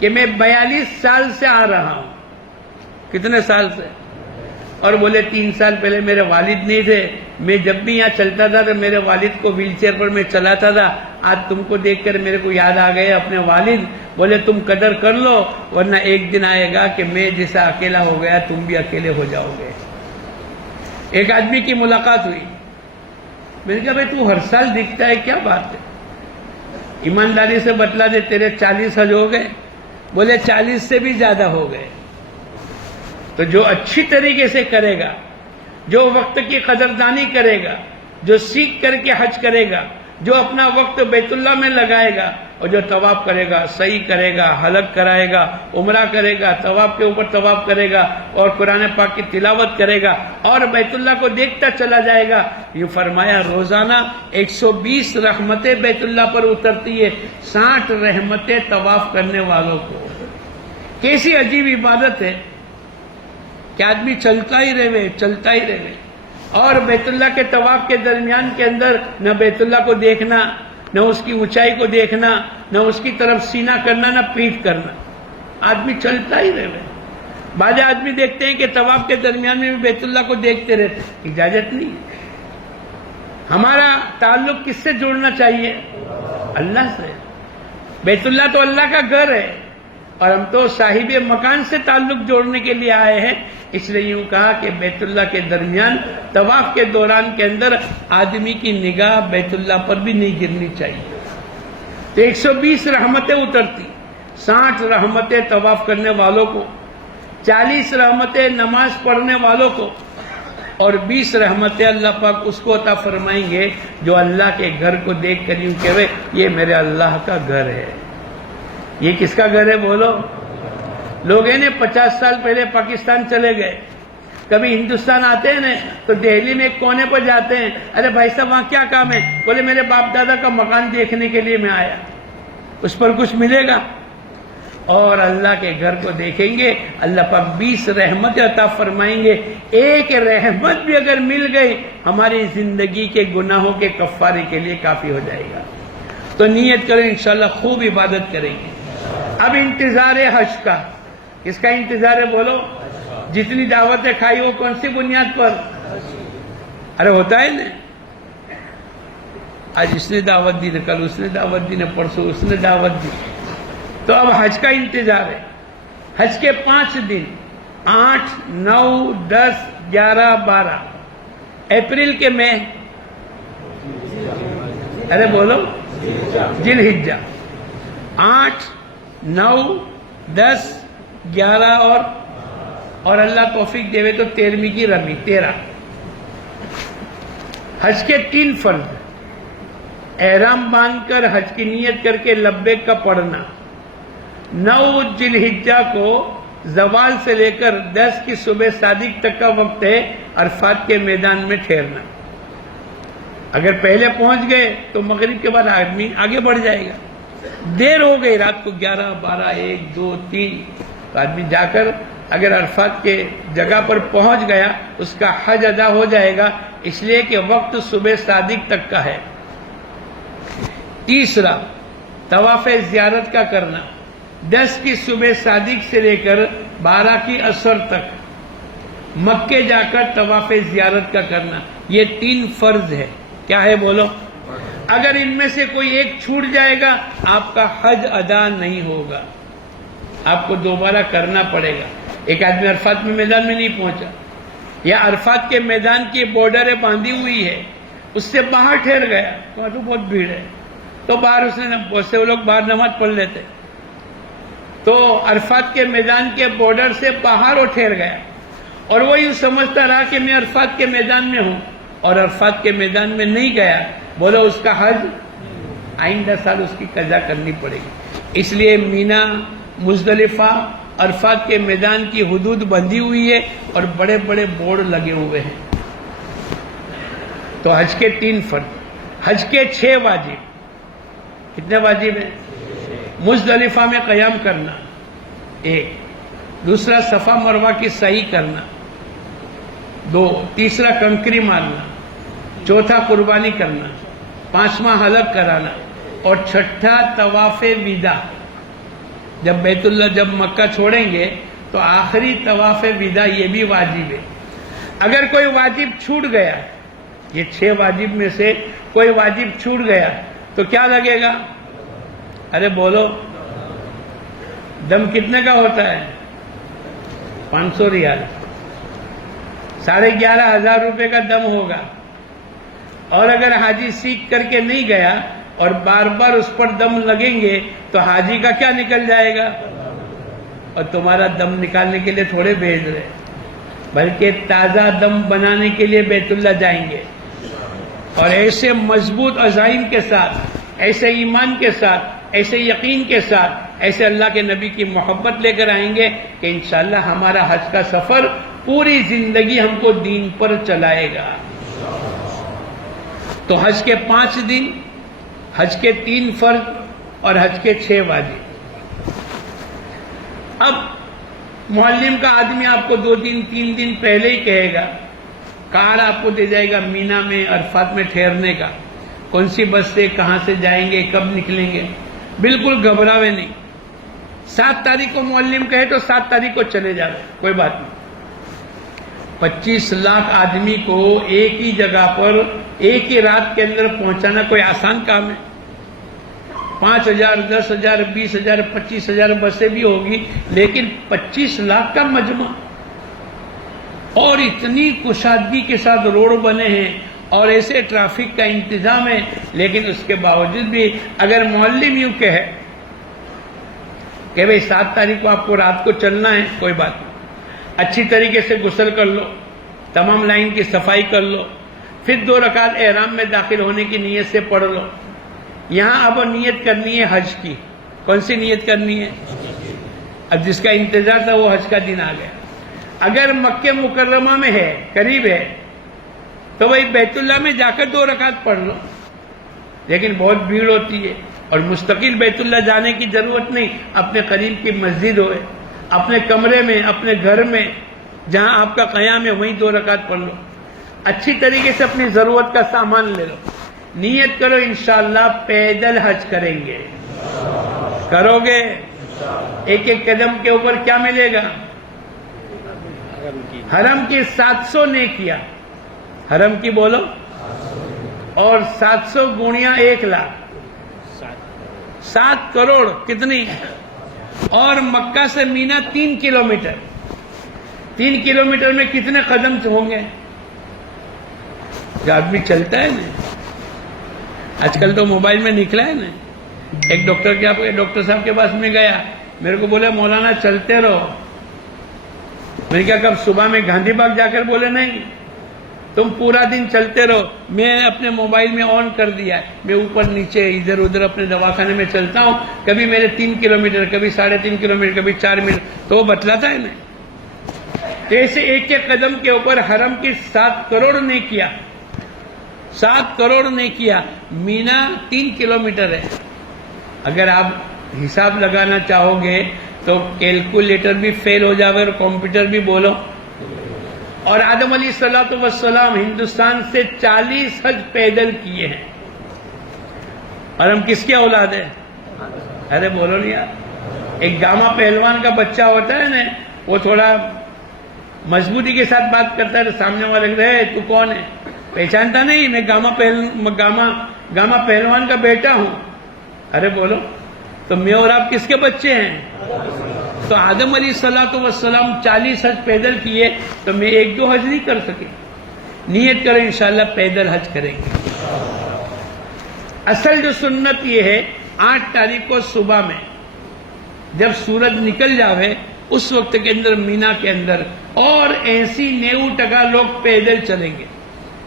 کہ میں 42 سال سے آ رہا ہوں. کتنے سال سے؟ اور بولے 3 سال پہلے میرے والد نہیں تھے, میں جب بھی یہاں چلتا تھا تو میرے والد کو ویل چیئر پر میں چلاتا تھا. آج تم کو دیکھ کر میرے کو یاد آ گئے اپنے والد. بولے تم قدر کر لو ورنہ ایک دن آئے گا کہ میں جیسا اکیلا ہو گیا تم بھی اکیلے ہو جاؤ گے. ایک آدمی کی ملاقات ہوئی, میں نے کہا بھائی تو ہر سال دکھتا ہے, کیا بات ہے؟ ایمانداری سے بتلا دے تیرے 40 حج ہو گئے؟ بولے 40 سے بھی زیادہ ہو گئے. تو جو اچھی طریقے سے کرے گا, جو وقت کی قدردانی کرے گا, جو سیکھ کر کے حج کرے گا, جو اپنا وقت بیت اللہ میں لگائے گا, اور جو طواف کرے گا, صحیح کرے گا, حلق کرائے گا, عمرہ کرے گا, طواف کے اوپر طواف کرے گا, اور قرآن پاک کی تلاوت کرے گا, اور بیت اللہ کو دیکھتا چلا جائے گا. یہ فرمایا روزانہ 120 رحمتیں بیت اللہ پر اترتی ہے, 60 رحمتیں طواف کرنے والوں کو. کیسی عجیب عبادت ہے کہ آدمی چلتا ہی رہے, اور بیت اللہ کے طواف کے درمیان کے اندر نہ بیت اللہ کو دیکھنا, نہ اس کی اونچائی کو دیکھنا, نہ اس کی طرف سینہ کرنا, نہ پیٹھ کرنا. آدمی چلتا ہی رہے. بعض آدمی دیکھتے ہیں کہ طواف کے درمیان میں بھی بیت اللہ کو دیکھتے رہتے. اجازت نہیں. ہمارا تعلق کس سے جوڑنا چاہیے؟ اللہ سے. بیت اللہ تو اللہ کا گھر ہے, اور ہم تو صاحب مکان سے تعلق جوڑنے کے لیے آئے ہیں. اس لیے یوں کہا کہ بیت اللہ کے درمیان طواف کے دوران کے اندر آدمی کی نگاہ بیت اللہ پر بھی نہیں گرنی چاہیے. تو 120 رحمتیں اترتی, 60 رحمتیں طواف کرنے والوں کو, 40 رحمتیں نماز پڑھنے والوں کو, اور 20 رحمتیں اللہ پاک اس کو عطا فرمائیں گے جو اللہ کے گھر کو دیکھ کر یوں کہے یہ میرے اللہ کا گھر ہے. یہ کس کا گھر ہے بولو؟ لوگ ہیں 50 سال پہلے پاکستان چلے گئے, کبھی ہندوستان آتے ہیں نا تو دہلی میں ایک کونے پر جاتے ہیں, ارے بھائی صاحب وہاں کیا کام ہے؟ بولے میرے باپ دادا کا مکان دیکھنے کے لیے میں آیا. اس پر کچھ ملے گا؟ اور اللہ کے گھر کو دیکھیں گے, اللہ پاک 20 رحمت عطا فرمائیں گے. ایک رحمت بھی اگر مل گئی ہماری زندگی کے گناہوں کے کفارے کے لیے کافی ہو جائے گا. تو نیت کریں, انشاءاللہ خوب عبادت کریں گے. اب انتظار ہے حج کا. کس کا انتظار ہے بولو؟ جتنی دعوتیں کھائی وہ کون سی بنیاد پر؟ ارے ہوتا ہے نا, آج اس نے دعوت دی, کل اس نے دعوت دی, پرسوں اس نے دعوت دی. تو اب حج کا انتظار ہے. حج کے 5 دن 8, 9, 10, 11, 12 اپریل کے میں, ارے بولو, ذی الحجہ 8, 9, 10, 11 اور اللہ توفیق دے تو 13ویں کی رمی 13. حج کے 3 فرض, احرام باندھ کر حج کی نیت کر کے لبیک کا پڑھنا, 9 ذی الحجہ کو زوال سے لے کر 10 کی صبح صادق تک کا وقت ہے عرفات کے میدان میں ٹھہرنا. اگر پہلے پہنچ گئے تو مغرب کے بعد آدمی آگے بڑھ جائے گا. دیر ہو گئی رات کو 11, 12, 1, 2, 3 تو آدمی جا کر اگر عرفات کے جگہ پر پہنچ گیا اس کا حج ادا ہو جائے گا, اس لیے کہ وقت صبح صادق تک کا ہے. تیسرا طواف زیارت کا کرنا, 10 کی صبح صادق سے لے کر 12 کی عصر تک مکے جا کر طواف زیارت کا کرنا. یہ 3 فرض ہے. کیا ہے بولو؟ اگر ان میں سے کوئی ایک چھوٹ جائے گا آپ کا حج ادا نہیں ہوگا, آپ کو دوبارہ کرنا پڑے گا. ایک آدمی عرفات میں میدان میں نہیں پہنچا, یا عرفات کے میدان کی بارڈریں باندھی ہوئی ہے, اس سے باہر ٹھہر گیا, وہاں تو بہت بھیڑ ہے, تو باہر اس نے بہت سے لوگ باہر نماز پڑھ لیتے, تو عرفات کے میدان کے بارڈر سے باہر وہ ٹھہر گیا, اور وہ یوں سمجھتا رہا کہ میں عرفات کے میدان میں ہوں, اور عرفات کے میدان میں نہیں گیا. بولو اس کا حج آئندہ سال اس کی قضا کرنی پڑے گی. اس لیے مینا, مزدلفہ, عرفات کے میدان کی حدود بندھی ہوئی ہے اور بڑے بڑے بورڈ لگے ہوئے ہیں. تو حج کے 3 فرض, حج کے 6 واجب. کتنے واجب ہیں؟ مزدلفہ میں قیام کرنا ایک، دوسرا صفا مروہ کی سعی کرنا دو، تیسرا کنکری مارنا، چوتھا قربانی کرنا، پانچواں حلق کرانا، اور چھٹا طواف وداع۔ جب بیت اللہ جب مکہ چھوڑیں گے تو آخری طواف وداع یہ بھی واجب ہے۔ اگر کوئی واجب چھوٹ گیا، یہ 6 واجب میں سے کوئی واجب چھوٹ گیا تو کیا لگے گا؟ ارے بولو، دم کتنے کا ہوتا ہے؟ 500 ریال، 11,500 روپے کا دم ہوگا۔ اور اگر حاجی سیکھ کر کے نہیں گیا اور بار بار اس پر دم لگیں گے تو حاجی کا کیا نکل جائے گا؟ اور تمہارا دم نکالنے کے لیے تھوڑے بھیج رہے، بلکہ تازہ دم بنانے کے لیے بیت اللہ جائیں گے، اور ایسے مضبوط عزائم کے ساتھ، ایسے ایمان کے ساتھ، ایسے یقین کے ساتھ، ایسے اللہ کے نبی کی محبت لے کر آئیں گے کہ انشاءاللہ ہمارا حج کا سفر پوری زندگی ہم کو دین پر چلائے گا۔ تو حج کے 5 دن، حج کے 3 فرض اور حج کے 6 واجب۔ اب معلم کا آدمی آپ کو 2 دن 3 دن پہلے ہی کہے گا، کار آپ کو دے جائے گا مینا میں عرفات میں ٹھہرنے کا، کون سی بس سے کہاں سے جائیں گے، کب نکلیں گے، بالکل گھبراوے نہیں۔ 7 تاریخ کو معلم کہے تو 7 تاریخ کو چلے جا رہے، کوئی بات نہیں۔ 25 لاکھ آدمی کو ایک ہی جگہ پر ایک ہی رات کے اندر پہنچانا کوئی آسان کام ہے؟ 5,000 10,000 20,000 25,000 بسیں بھی ہوگی، لیکن 25 لاکھ کا مجمع، اور اتنی کشادگی کے ساتھ روڈ بنے ہیں اور ایسے ٹریفک کا انتظام ہے، لیکن اس کے باوجود بھی اگر معلم یوں کہے کہ بھئی 7 تاریخ کو آپ کو رات کو چلنا ہے، کوئی بات نہیں، اچھی طریقے سے غسل کر لو، تمام لائن کی صفائی کر لو، پھر 2 رکعت احرام میں داخل ہونے کی نیت سے پڑھ لو۔ یہاں اب نیت کرنی ہے حج کی، کون سی نیت کرنی ہے؟ اب جس کا انتظار تھا وہ حج کا دن آ گیا۔ اگر مکہ مکرمہ میں ہے، قریب ہے، تو وہی بیت اللہ میں جا کر 2 رکعت پڑھ لو، لیکن بہت بھیڑ ہوتی ہے اور مستقل بیت اللہ جانے کی ضرورت نہیں، اپنے قریب کی مسجد ہوئے، اپنے کمرے میں، اپنے گھر میں جہاں آپ کا قیام ہے وہیں 2 رکعت پڑھ لو، اچھی طریقے سے اپنی ضرورت کا سامان لے لو، نیت کرو انشاءاللہ پیدل حج کریں گے، کرو گے؟ ایک ایک قدم کے اوپر کیا ملے گا؟ حرم کی 700 نیکیاں، حرم کی بولو، اور 700 گنیا 1 لاکھ، 7 کروڑ کتنی؟ اور مکہ سے مینا 3 کلومیٹر، 3 کلومیٹر میں کتنے قدم ہوں گے؟ جو آدمی چلتا ہے نا، آج کل تو موبائل میں نکلا ہے نا، ایک ڈاکٹر صاحب کے پاس میں گیا، میرے کو بولے مولانا چلتے رہو، میں نے کہا کب صبح میں گاندھی باغ جا کر؟ بولے نہیں، تم پورا دن چلتے رہو۔ میں نے اپنے موبائل میں آن کر دیا ہے، میں اوپر نیچے ادھر ادھر اپنے دواخانے میں چلتا ہوں، کبھی میرے 3 کلومیٹر، کبھی 3.5 کلومیٹر، کبھی 4 میل، تو وہ بتلاتا ہے نا۔ ایسے ایک ایک قدم کے اوپر حرم کی 7 کروڑ نے کیا، 7 کروڑ نے کیا۔ مینا 3 کلومیٹر ہے، اگر آپ حساب لگانا چاہو گے تو کیلکولیٹر بھی فیل ہو جائے اور کمپیوٹر بھی بولو۔ اور آدم علیہ السلام ہندوستان سے 40 حج پیدل کیے ہیں، اور ہم کس کے اولاد ہیں؟ ارے بولو نہیں یار۔ ایک گاما پہلوان کا بچہ ہوتا ہے نا، وہ تھوڑا مضبوطی کے ساتھ بات کرتا ہے تو سامنے والا لگ رہا ہے تو کون ہے؟ پہچانتا نہیں، میں گاما پہلوان کا بیٹا ہوں۔ ارے بولو، تو میں اور آپ کس کے بچے ہیں؟ تو آدم علیہ السلام 40 حج پیدل کیے، تو میں 1-2 حج نہیں کر سکے۔ نیت کرو انشاءاللہ پیدل حج کریں گے۔ اصل جو سنت یہ ہے، 8 تاریخ کو صبح میں جب سورج نکل جاوے اس وقت کے اندر مینا کے اندر، اور 80-90% لوگ پیدل چلیں گے۔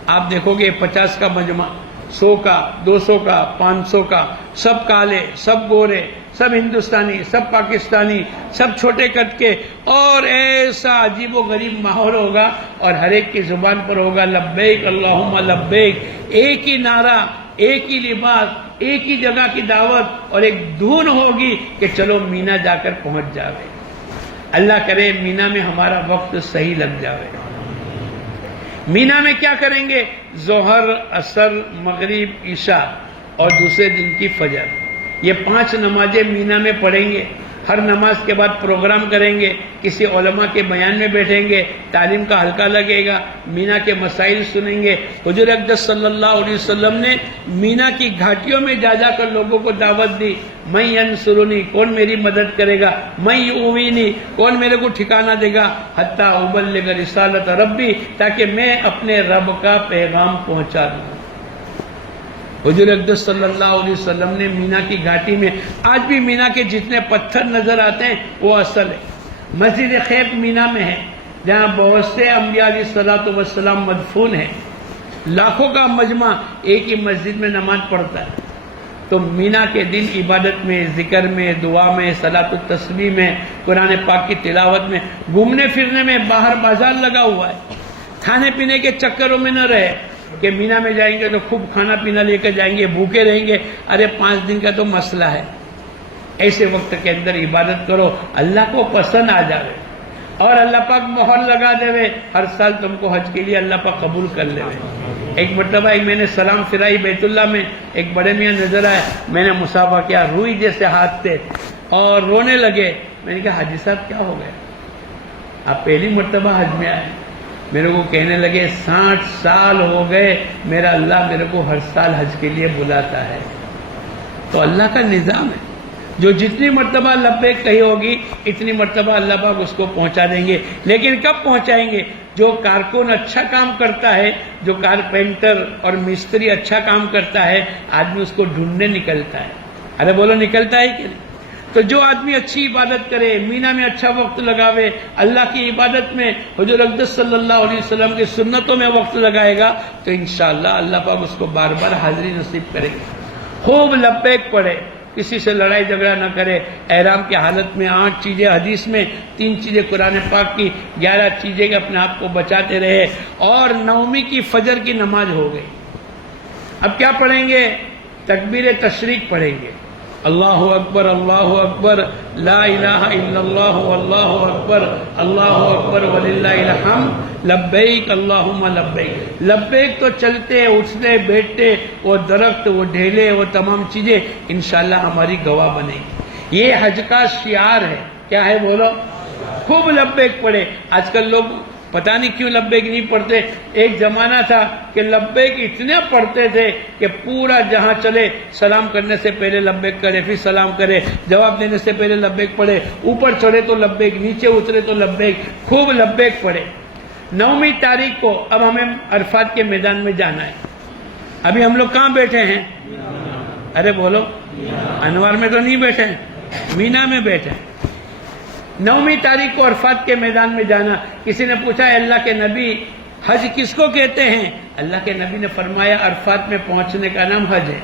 آپ دیکھو گے 50 کا مجمع، 100 کا، 200 کا، 500 کا، سب کالے، سب گورے، سب ہندوستانی، سب پاکستانی، سب چھوٹے قد کے، اور ایسا عجیب و غریب ماحول ہوگا، اور ہر ایک کی زبان پر ہوگا لبیک اللہم لبیک، ایک ہی نعرہ، ایک ہی لباس، ایک ہی جگہ کی دعوت اور ایک دھن ہوگی کہ چلو مینا جا کر پہنچ جاوے. اللہ کرے مینا میں ہمارا وقت صحیح لگ جاوے. مینا میں کیا کریں گے؟ ظہر، عصر، مغرب، عشاء اور دوسرے دن کی فجر، یہ 5 نمازیں مینا میں پڑھیں گے. ہر نماز کے بعد پروگرام کریں گے، کسی علماء کے بیان میں بیٹھیں گے، تعلیم کا حلقہ لگے گا، مینا کے مسائل سنیں گے. حضور اقدس صلی اللہ علیہ وسلم نے مینا کی گھاٹیوں میں جا جا کر لوگوں کو دعوت دی. من ینصرنی، کون میری مدد کرے گا؟ من یؤوینی، کون میرے کو ٹھکانہ دے گا؟ حتی ابلغ رسالت ربی، تاکہ میں اپنے رب کا پیغام پہنچا دوں. حضور اقدس صلی اللہ علیہ وسلم نے مینا کی گھاٹی میں، آج بھی مینا کے جتنے پتھر نظر آتے ہیں وہ اصل ہے. مسجد خیف مینا میں ہے، جہاں بہت سے انبیاء علیہ الصلوۃ والسلام مدفون ہیں. لاکھوں کا مجمع ایک ہی مسجد میں نماز پڑھتا ہے. تو مینا کے دن عبادت میں، ذکر میں، دعا میں، صلاۃ التسبیح میں، قرآن پاک کی تلاوت میں، گھومنے پھرنے میں. باہر بازار لگا ہوا ہے. کھانے پینے کے چکروں میں نہ رہے کہ مینا میں جائیں گے تو خوب کھانا پینا لے کر جائیں گے، بھوکے رہیں گے. ارے 5 دن کا تو مسئلہ ہے. ایسے وقت کے اندر عبادت کرو، اللہ کو پسند آ جاوے اور اللہ پاک مہر لگا دے. ہر سال تم کو حج کے لیے اللہ پاک قبول کر لے. ایک مرتبہ میں نے سلام پھرائی بیت اللہ میں، ایک بڑے میاں نظر آئے، میں نے مصافحہ کیا، روئی جیسے ہاتھ تھے اور رونے لگے. میں نے کہا حاجی صاحب کیا ہو گیا، آپ پہلی مرتبہ حج میں آئے؟ میرے کو کہنے لگے 60 سال ہو گئے میرا اللہ میرے کو ہر سال حج کے لیے بلاتا ہے. تو اللہ کا نظام ہے، جو جتنی مرتبہ لبیک کہی ہوگی اتنی مرتبہ اللہ پاک اس کو پہنچا دیں گے. لیکن کب پہنچائیں گے؟ جو کارکن اچھا کام کرتا ہے، جو کارپینٹر اور مستری اچھا کام کرتا ہے، آدمی اس کو ڈھونڈنے نکلتا ہے. ارے بولو نکلتا ہے کہ نہیں؟ تو جو آدمی اچھی عبادت کرے، مینا میں اچھا وقت لگاوے، اللہ کی عبادت میں، حضور اقدس صلی اللہ علیہ وسلم کی سنتوں میں وقت لگائے گا تو انشاءاللہ اللہ پاک اس کو بار بار حاضری نصیب کرے گا. خوب لبیک پڑھے، کسی سے لڑائی جھگڑا نہ کرے. احرام کی حالت میں 8 چیزیں حدیث میں، 3 چیزیں قرآن پاک کی، 11 چیزیں کہ اپنے آپ کو بچاتے رہے. اور 9ویں کی فجر کی نماز ہو گئی. اب کیا پڑھیں گے؟ تکبیر تشریق پڑھیں گے. اللہ اکبر، اللہ اکبر، لا الہ الا اللہ، واللہ اکبر، اللہ اکبر وللہ الحمد، لبیک اللہم لبیک. لبیک تو چلتے اٹھتے بیٹھتے، وہ درخت، وہ ڈھیلے، وہ تمام چیزیں انشاءاللہ ہماری گواہ بنے گی. یہ حج کا شعار ہے. کیا ہے بولو؟ خوب لبیک پڑھے. آج کل لوگ پتہ نہیں کیوں لبیک نہیں پڑھتے. ایک زمانہ تھا کہ لبیک اتنے پڑھتے تھے کہ پورا جہاں چلے سلام کرنے سے پہلے لبیک کرے، پھر سلام کرے، جواب دینے سے پہلے لبیک پڑھے، اوپر چڑھے تو لبیک، نیچے اترے تو لبیک. خوب لبیک پڑھے. 9ویں تاریخ کو اب ہمیں عرفات کے میدان میں جانا ہے. ابھی ہم لوگ کہاں بیٹھے ہیں؟ ارے بولو، انوار میں تو نہیں بیٹھے ہیں، مینا میں بیٹھے ہیں. 9ویں تاریخ کو عرفات کے میدان میں جانا. کسی نے پوچھا ہے اللہ کے نبی حج کس کو کہتے ہیں؟ اللہ کے نبی نے فرمایا عرفات میں پہنچنے کا نام حج ہے.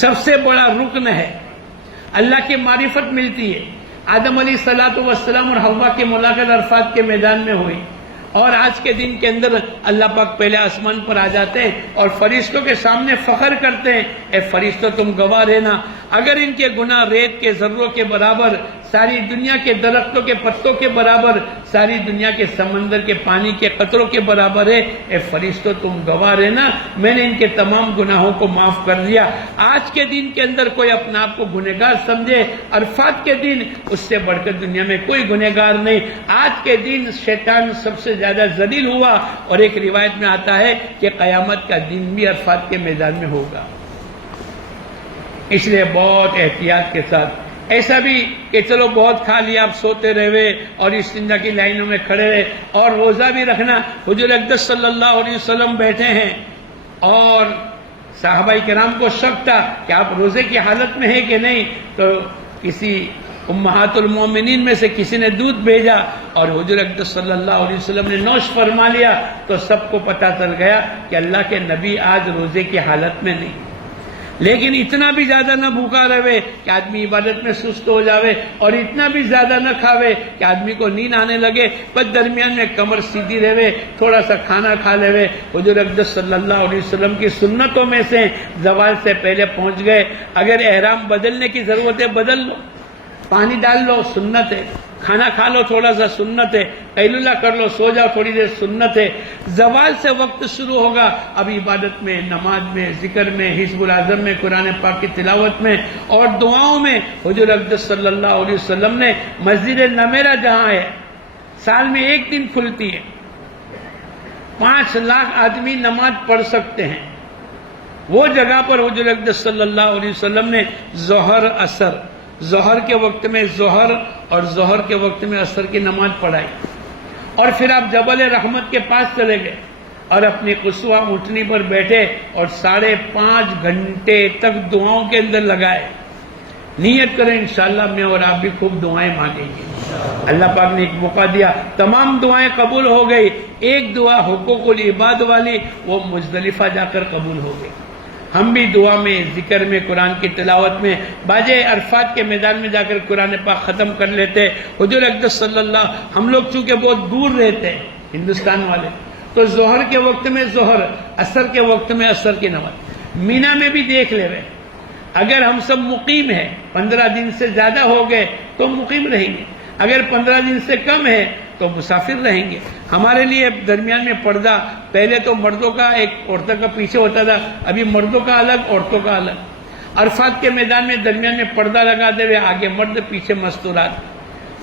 سب سے بڑا رکن ہے. اللہ کی معرفت ملتی ہے. آدم علیہ الصلوۃ والسلام اور حوا کی ملاقات عرفات کے میدان میں ہوئی. اور آج کے دن کے اندر اللہ پاک پہلے آسمان پر آ جاتے ہیں اور فرشتوں کے سامنے فخر کرتے ہیں، اے فرشتوں تم گواہ رہنا، اگر ان کے گناہ ریت کے ذروں کے برابر، ساری دنیا کے درختوں کے پتوں کے برابر، ساری دنیا کے سمندر کے پانی کے قطروں کے برابر ہے، اے فرشتوں تم گواہ رہنا، میں نے ان کے تمام گناہوں کو معاف کر دیا. آج کے دن کے اندر کوئی اپنے آپ کو گنہگار سمجھے، عرفات کے دن اس سے بڑھ کر دنیا میں کوئی گنہگار نہیں. آج کے دن شیطان سب سے زیادہ ذلیل ہوا. اور ایک روایت میں آتا ہے کہ قیامت کا دن بھی عرفات کے میدان میں ہوگا. اس لیے بہت احتیاط کے ساتھ، ایسا بھی کہ چلو بہت کھا لیا آپ سوتے رہے اور استنجا کی لائنوں میں کھڑے رہے. اور روزہ بھی رکھنا. حضور اقدس صلی اللہ علیہ وسلم بیٹھے ہیں اور صحابہ کرام کو شک تھا کہ آپ روزے کی حالت میں ہیں کہ نہیں. تو کسی امہات المومنین میں سے کسی نے دودھ بھیجا اور حضور اقدس صلی اللہ علیہ وسلم نے نوش فرما لیا. تو سب کو پتہ چل گیا کہ اللہ کے نبی آج روزے کی حالت میں نہیں. لیکن اتنا بھی زیادہ نہ بھوکا رہے کہ آدمی عبادت میں سست ہو جاوے، اور اتنا بھی زیادہ نہ کھاوے کہ آدمی کو نیند آنے لگے، بس درمیان میں کمر سیدھی رہے، تھوڑا سا کھانا کھا لے۔ حضور اقدس صلی اللہ علیہ وسلم کی سنتوں میں سے زوال سے پہلے پہنچ گئے، اگر احرام بدلنے کی ضرورت ہے بدل لو، پانی ڈال لو سنت ہے، کھانا کھا لو تھوڑا سا سنت ہے، قیلولہ کر لو، سو جاؤ تھوڑی دیر سنت ہے۔ زوال سے وقت شروع ہوگا، اب عبادت میں، نماز میں، ذکر میں، حزب الاعظم میں، قرآن پاک کی تلاوت میں اور دعاؤں میں حضور اقدس صلی اللہ علیہ وسلم نے مسجد نمیرہ جہاں ہے، سال میں ایک دن کھلتی ہے، 5 لاکھ آدمی نماز پڑھ سکتے ہیں، وہ جگہ پر حضور اقدس صلی اللہ علیہ وسلم نے ظہر اثر، ظہر کے وقت میں ظہر اور ظہر کے وقت میں عصر کی نماز پڑھائی، اور پھر آپ جبل رحمت کے پاس چلے گئے اور اپنی قصوہ اونٹنی پر بیٹھے اور 5.5 گھنٹے تک دعاؤں کے اندر لگائے۔ نیت کریں انشاءاللہ میں اور آپ بھی خوب دعائیں مانگیں گے۔ اللہ پاک نے ایک موقع دیا، تمام دعائیں قبول ہو گئی، ایک دعا حقوق العباد والی وہ مزدلفہ جا کر قبول ہو گئی۔ ہم بھی دعا میں، ذکر میں، قرآن کی تلاوت میں باجے عرفات کے میدان میں جا کر قرآن پاک ختم کر لیتے۔ حضور اقدس صلی اللہ، ہم لوگ چونکہ بہت دور رہتے ہیں ہندوستان والے، تو ظہر کے وقت میں ظہر، عصر کے وقت میں عصر کی نماز مینا میں بھی دیکھ لے رہے۔ اگر ہم سب مقیم ہیں، 15 دن سے زیادہ ہو گئے تو مقیم رہیں گے، اگر 15 دن سے کم ہے تو مسافر رہیں گے۔ ہمارے لیے درمیان میں پردہ، پہلے تو مردوں کا ایک عورتوں کا پیچھے ہوتا تھا، ابھی مردوں کا الگ عورتوں کا الگ۔ عرفات کے میدان میں درمیان میں پردہ لگا دے ہوئے، آگے مرد پیچھے مستورات،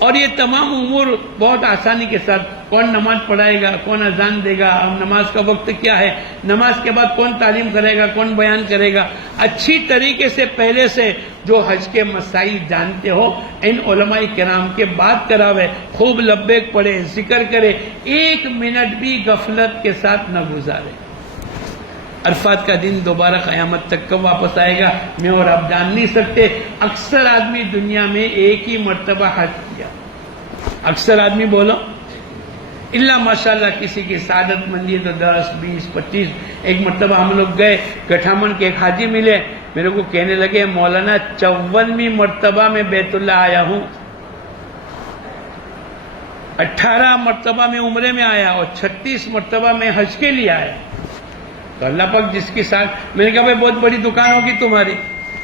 اور یہ تمام امور بہت آسانی کے ساتھ، کون نماز پڑھائے گا، کون اذان دے گا، نماز کا وقت کیا ہے، نماز کے بعد کون تعلیم کرے گا، کون بیان کرے گا، اچھی طریقے سے پہلے سے جو حج کے مسائل جانتے ہو ان علماء کرام کے بات کراوے، خوب لبیک پڑھے، ذکر کرے، 1 منٹ بھی غفلت کے ساتھ نہ گزارے۔ عرفات کا دن دوبارہ قیامت تک کب واپس آئے گا میں اور آپ جان نہیں سکتے۔ اکثر آدمی دنیا میں ایک ہی مرتبہ حج کیا، اکثر آدمی بولو، اللہ ماشاءاللہ کسی کی سعادت مندی ہے تو 10 20 25۔ ایک مرتبہ ہم لوگ گئے، گٹھامن کے ایک حاجی ملے، میرے کو کہنے لگے مولانا 54ویں مرتبہ میں بیت اللہ آیا ہوں، 18 مرتبہ میں عمرے میں آیا اور 36 مرتبہ میں حج کے لیے آیا۔ تو اللہ پاک جس کے ساتھ، میں نے کہا بھائی بہت بڑی دکان ہوگی تمہاری،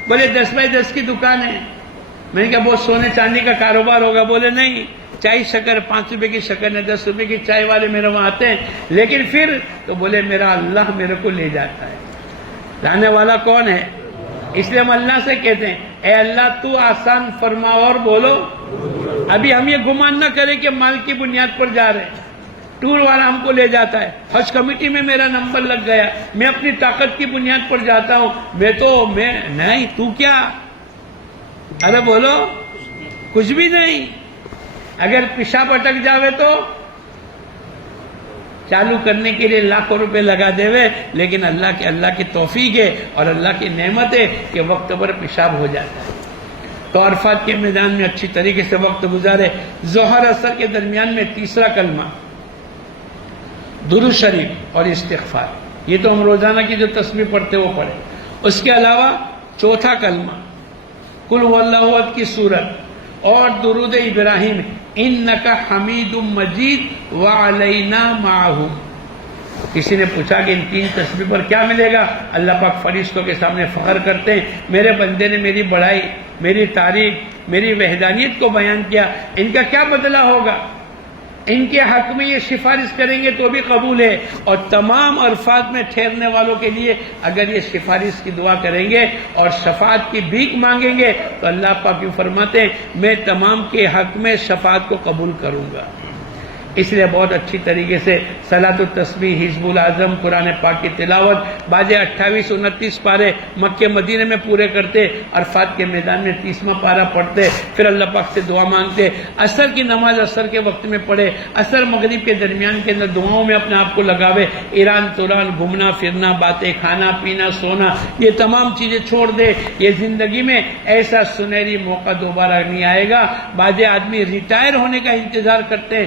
بولے 10x10 کی دکان ہے۔ میں نے کہا بہت سونے چاندی کا کاروبار ہوگا، بولے نہیں، چائے شکر 5 روپے کی شکر نے 10 روپے کی چائے والے میرے وہاں آتے ہیں، لیکن پھر تو بولے میرا اللہ میرے کو لے جاتا ہے، لانے والا کون ہے؟ اس لیے ہم اللہ سے کہتے ہیں اے اللہ تو آسان فرما، اور بولو ابھی ہم یہ گمان نہ کریں کہ مال کی بنیاد پر جا رہے ہیں، ٹور والا ہم کو لے جاتا ہے، حج کمیٹی میں میرا نمبر لگ گیا، میں اپنی طاقت کی بنیاد پر جاتا ہوں، میں نہیں، تو کیا؟ ارے بولو کچھ بھی نہیں۔ اگر پیشاب اٹک جاوے تو چالو کرنے کے لیے لاکھوں روپے لگا دے وے، لیکن اللہ کی توفیق ہے اور اللہ کی نعمت ہے کہ وقت پر پیشاب ہو جاتا ہے۔ تو عرفات کے میدان میں اچھی طریقے سے وقت گزارے۔ ظہر اثر کے درمیان میں تیسرا کلمہ درود شریف اور استغفار، یہ تو ہم روزانہ کی جو تسبیح پڑھتے وہ پڑھیں۔ اس کے علاوہ چوتھا کلمہ قل هو اللہ احد کی سورت اور درود ابراہیم انک حمید مجید وعلینا معہم۔ کسی نے پوچھا کہ ان 3 تسبیح پر کیا ملے گا؟ اللہ پاک فرشتوں کے سامنے فخر کرتے ہیں، میرے بندے نے میری بڑائی، میری تعریف، میری وحدانیت کو بیان کیا، ان کا کیا بدلہ ہوگا؟ ان کے حق میں یہ سفارش کریں گے تو بھی قبول ہے، اور تمام عرفات میں ٹھہرنے والوں کے لیے اگر یہ سفارش کی دعا کریں گے اور شفاعت کی بھیک مانگیں گے تو اللہ پاک یوں فرماتے ہیں میں تمام کے حق میں شفاعت کو قبول کروں گا۔ اس لیے بہت اچھی طریقے سے صلاۃ التسبیح، حزب الاعظم، قرآن پاک کی تلاوت، باجے 28 29 پارے مکہ مدینے میں پورے کرتے، عرفات کے میدان میں 30واں پارہ پڑھتے، پھر اللہ پاک سے دعا مانگتے، عصر کی نماز عصر کے وقت میں پڑھے، عصر مغرب کے درمیان کے اندر دعاؤں میں اپنے آپ کو لگاوے، ایران توران گھومنا پھرنا، باتیں، کھانا پینا، سونا، یہ تمام چیزیں چھوڑ دے۔ یہ زندگی میں ایسا سنہری موقع دوبارہ نہیں آئے گا۔ باجے آدمی ریٹائر ہونے کا انتظار کرتے ہیں،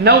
9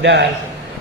10।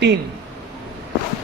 3,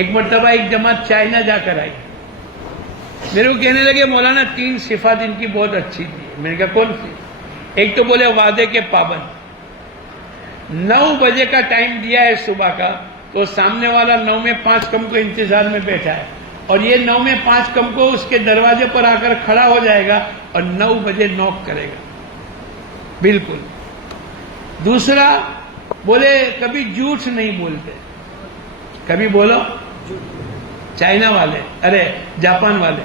ایک مرتبہ ایک جماعت چائنا جا کر آئی، میرے کو کہنے لگے مولانا 3 صفات ان کی بہت اچھی تھی. میں نے کہا کون سی؟ ایک تو بولے وعدے کے پابند، 9 بجے کا ٹائم دیا ہے صبح کا، تو سامنے والا 9 میں 5 کم کو انتظار میں بیٹھا ہے، اور یہ 9 میں 5 کم کو اس کے دروازے پر آ کر کھڑا ہو جائے گا اور 9 بجے نوک کرے گا. بالکل. دوسرا بولے کبھی جھوٹ نہیں بولتے. کبھی بولو، چائنا والے، ارے جاپان والے.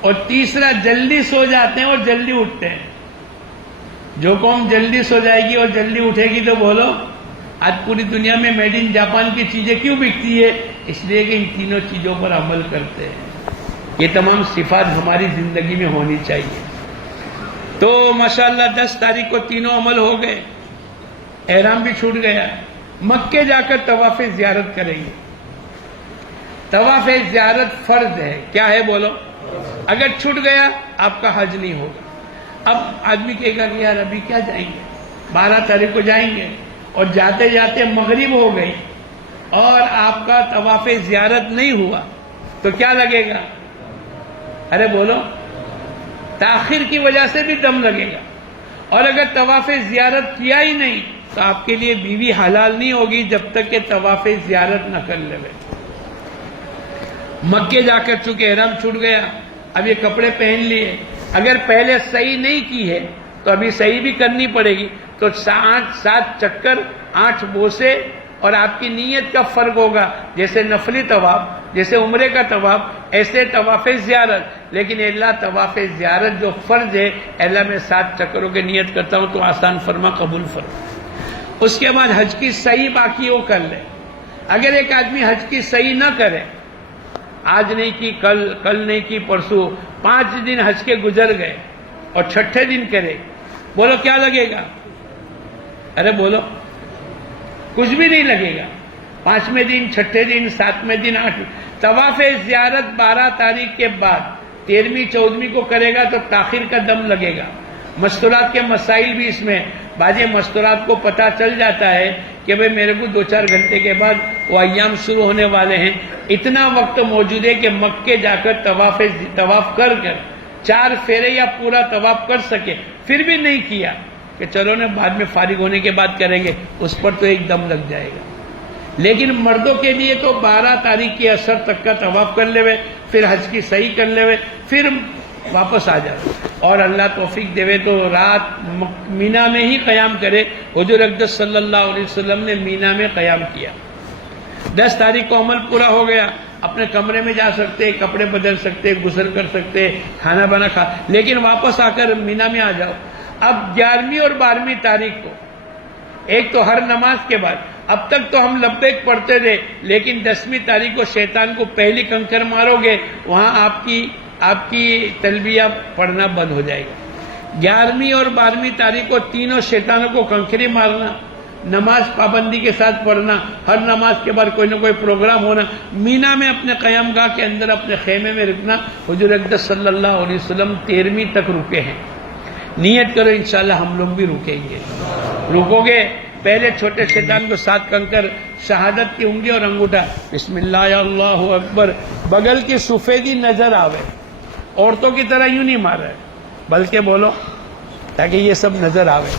اور تیسرا جلدی سو جاتے ہیں اور جلدی اٹھتے ہیں. جو قوم جلدی سو جائے گی اور جلدی اٹھے گی تو بولو آج پوری دنیا میں میڈ ان جاپان کی چیزیں کیوں بکتی ہے؟ اس لیے کہ ان تینوں چیزوں پر عمل کرتے ہیں. یہ تمام صفات ہماری زندگی میں ہونی چاہیے. تو ماشاءاللہ 10 تاریخ کو تینوں عمل ہو گئے، احرام بھی چھوٹ گیا. مکے جا کر طواف زیارت کریں گے. طواف زیارت فرض ہے. کیا ہے بولو؟ اگر چھوٹ گیا آپ کا حج نہیں ہوگا. اب آدمی کہے گا کہ یار ابھی کیا جائیں گے، 12 تاریخ کو جائیں گے، اور جاتے جاتے مغرب ہو گئی اور آپ کا طواف زیارت نہیں ہوا تو کیا لگے گا؟ ارے بولو، تاخیر کی وجہ سے بھی دم لگے گا. اور اگر طواف زیارت کیا ہی نہیں تو آپ کے لیے بیوی حلال نہیں ہوگی جب تک کہ طواف زیارت نہ کر لے. مکے جا کر چونکہ احرام چھوٹ گیا، اب یہ کپڑے پہن لیے. اگر پہلے صحیح نہیں کی ہے تو ابھی صحیح بھی کرنی پڑے گی. تو 7 چکر 8 بوسے، اور آپ کی نیت کا فرق ہوگا. جیسے نفلی طواف، جیسے عمرے کا طواف، ایسے طواف زیارت. لیکن اللہ طواف زیارت جو فرض ہے، اللہ میں 7 چکروں کی نیت کرتا ہوں تو آسان فرما، قبول فرما. اس کے بعد حج کی صحیح باقی وہ کر لے. اگر ایک آدمی حج کی صحیح نہ کرے، آج نہیں کی، کل نہیں کی، پرسوں 5 دن حج کے گزر گئے اور 6ٹھے دن کرے، بولو کیا لگے گا؟ ارے بولو، کچھ بھی نہیں لگے گا. 5ویں دن، 6ٹھے دن، 7ویں دن، 8ویں. طواف زیارت 12 تاریخ کے بعد 13ویں 14ویں کو کرے گا تو تاخیر کا دم لگے گا. مستورات کے مسائل بھی اس میں. بعض مستورات کو پتہ چل جاتا ہے کہ بھئی میرے کو 2-4 گھنٹے کے بعد وہ ایام شروع ہونے والے ہیں. اتنا وقت موجود ہے کہ مکے جا کر طواف کر 4 پھیرے یا پورا طواف کر سکے، پھر بھی نہیں کیا کہ چلو نے بعد میں فارغ ہونے کے بعد کریں گے، اس پر تو ایک دم لگ جائے گا. لیکن مردوں کے لیے تو 12 تاریخ کی عصر تک کا طواف کر لے، پھر حج کی صحیح کر لے، پھر واپس آ جائے. اور اللہ توفیق دے تو رات مینا میں ہی قیام کرے. حضور اقدس صلی اللہ علیہ وسلم نے مینا میں قیام کیا. 10 تاریخ کو عمل پورا ہو گیا. اپنے کمرے میں جا سکتے، کپڑے بدل سکتے، غسل کر سکتے، کھانا بنا کھا، لیکن واپس آ کر مینا میں آ جاؤ. اب 11ویں اور 12ویں تاریخ کو، ایک تو ہر نماز کے بعد، اب تک تو ہم لبیک پڑھتے رہے، لیکن 10ویں تاریخ کو شیطان کو پہلی کنکر مارو گے، وہاں آپ کی تلبیہ پڑھنا بند ہو جائے گا. 11ویں اور 12ویں تاریخ کو تینوں شیطانوں کو کنکری مارنا، نماز پابندی کے ساتھ پڑھنا، ہر نماز کے بعد کوئی نہ کوئی پروگرام ہونا، مینا میں اپنے قیام گاہ کے اندر اپنے خیمے میں رکنا. حضور اقدس صلی اللہ علیہ وسلم 13ویں تک رکے ہیں. نیت کرو انشاءاللہ ہم لوگ بھی رکیں گے. رکو گے؟ پہلے چھوٹے شیطان کو 7 کنکر، شہادت کی انگلی اور انگوٹھا، بسم اللہ یا اللہ اکبر. بغل کی سفیدی نظر آوے، عورتوں کی طرح یوں نہیں مار رہے بلکہ بولو تاکہ یہ سب نظر آوے.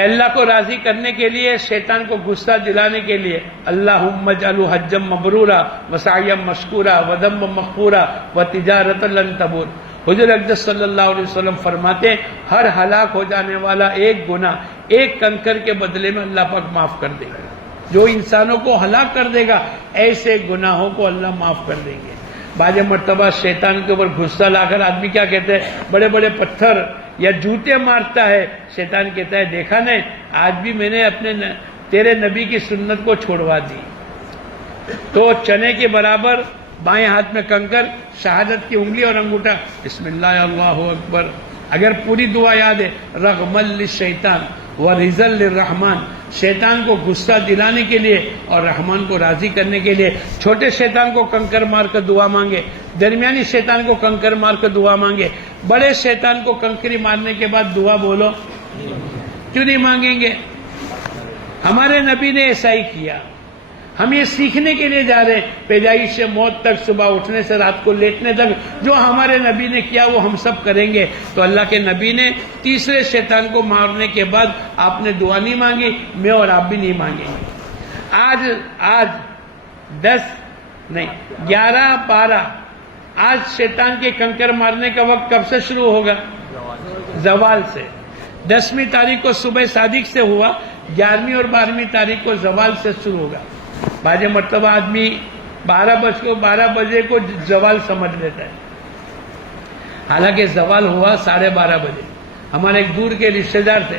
اللہ کو راضی کرنے کے لیے، شیطان کو غصہ دلانے کے لیے، اللہم اجعلہ حجم مبرورا وسعیم مشکورا وذنبا مغفورا وتجارۃ لن تبور. حضور اقدس صلی اللہ علیہ وسلم فرماتے ہیں ہر ہلاک ہو جانے والا ایک گناہ ایک کنکر کے بدلے میں اللہ پاک معاف کر دے گا. جو انسانوں کو ہلاک کر دے گا ایسے گناہوں کو اللہ معاف کر دیں گے. بعض مرتبہ شیطان کے اوپر غصہ لا کر آدمی کیا کہتے ہیں، بڑے بڑے پتھر یا جوتے مارتا ہے. شیطان کہتا ہے دیکھا نہیں، آج بھی میں نے تیرے نبی کی سنت کو چھوڑوا دی. تو چنے کے برابر بائیں ہاتھ میں کنکر، شہادت کی انگلی اور انگوٹھا، بسم اللہ اللہ اکبر. اگر پوری دعا یاد ہے، رغما للشیطان ورضا للرحمن، شیطان کو غصہ دلانے کے لیے اور رحمان کو راضی کرنے کے لیے. چھوٹے شیطان کو کنکر مار کر دعا مانگے، درمیانی شیطان کو کنکر مار کر دعا مانگے. بڑے شیطان کو کنکری مارنے کے بعد دعا بولو، کیوں نہیں مانگیں گے؟ ہمارے نبی نے ایسا ہی کیا. ہم یہ سیکھنے کے لیے جا رہے ہیں، پیدائش سے موت تک، صبح اٹھنے سے رات کو لیٹنے تک جو ہمارے نبی نے کیا وہ ہم سب کریں گے۔ تو اللہ کے نبی نے تیسرے شیطان کو مارنے کے بعد آپ نے دعا نہیں مانگی، میں اور آپ بھی نہیں مانگیں گے۔ آج 10 نہیں 11 12 آج شیطان کے کنکر مارنے کا وقت کب سے شروع ہوگا؟ زوال سے۔ 10ویں تاریخ کو صبح صادق سے ہوا، 11ویں اور 12ویں تاریخ کو زوال سے شروع ہوگا۔ بعض مرتبہ آدمی 12 بجے کو زوال سمجھ لیتا ہے، حالانکہ زوال ہوا 12:30 بجے۔ ہمارے ایک دور کے رشتہ دار تھے،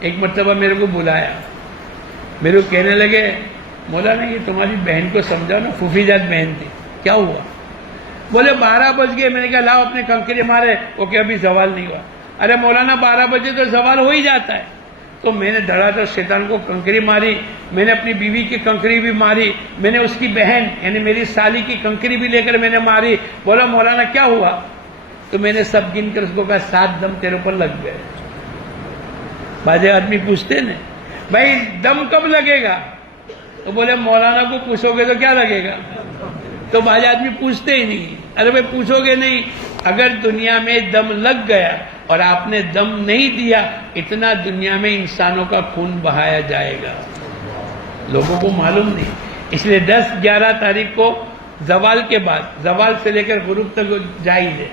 ایک مرتبہ میرے کو بلایا، میرے کو کہنے لگے مولانا یہ تمہاری بہن کو سمجھاؤ نا، پھوپھی جات بہن تھی، کیا ہوا؟ بولے 12 بج گئے۔ میں نے کہا لاؤ اپنے کنکری مارے، وہ کہ ابھی زوال نہیں ہوا۔ ارے مولانا 12 بجے تو زوال ہو ہی جاتا ہے۔ تو میں نے دھڑا کر شیطان کو کنکری ماری، میں نے اپنی بیوی کی کنکری بھی ماری، میں نے اس کی بہن یعنی میری سالی کی کنکری بھی لے کر میں نے ماری۔ بولا مولانا کیا ہوا؟ تو میں نے سب گن کر اس کو کہا 7 دم تیرے اوپر لگ گئے۔ بعض آدمی پوچھتے نا بھائی دم کب لگے گا؟ تو بولے مولانا کو پوچھو گے تو کیا لگے گا؟ تو بعض آدمی پوچھتے ہی نہیں۔ ارے بھائی پوچھو گے نہیں، اگر دنیا میں دم لگ گیا اور آپ نے دم نہیں دیا، اتنا دنیا میں انسانوں کا خون بہایا جائے گا، لوگوں کو معلوم نہیں۔ اس لیے 10-11 تاریخ کو زوال کے بعد، زوال سے لے کر غروب تک جائز ہے۔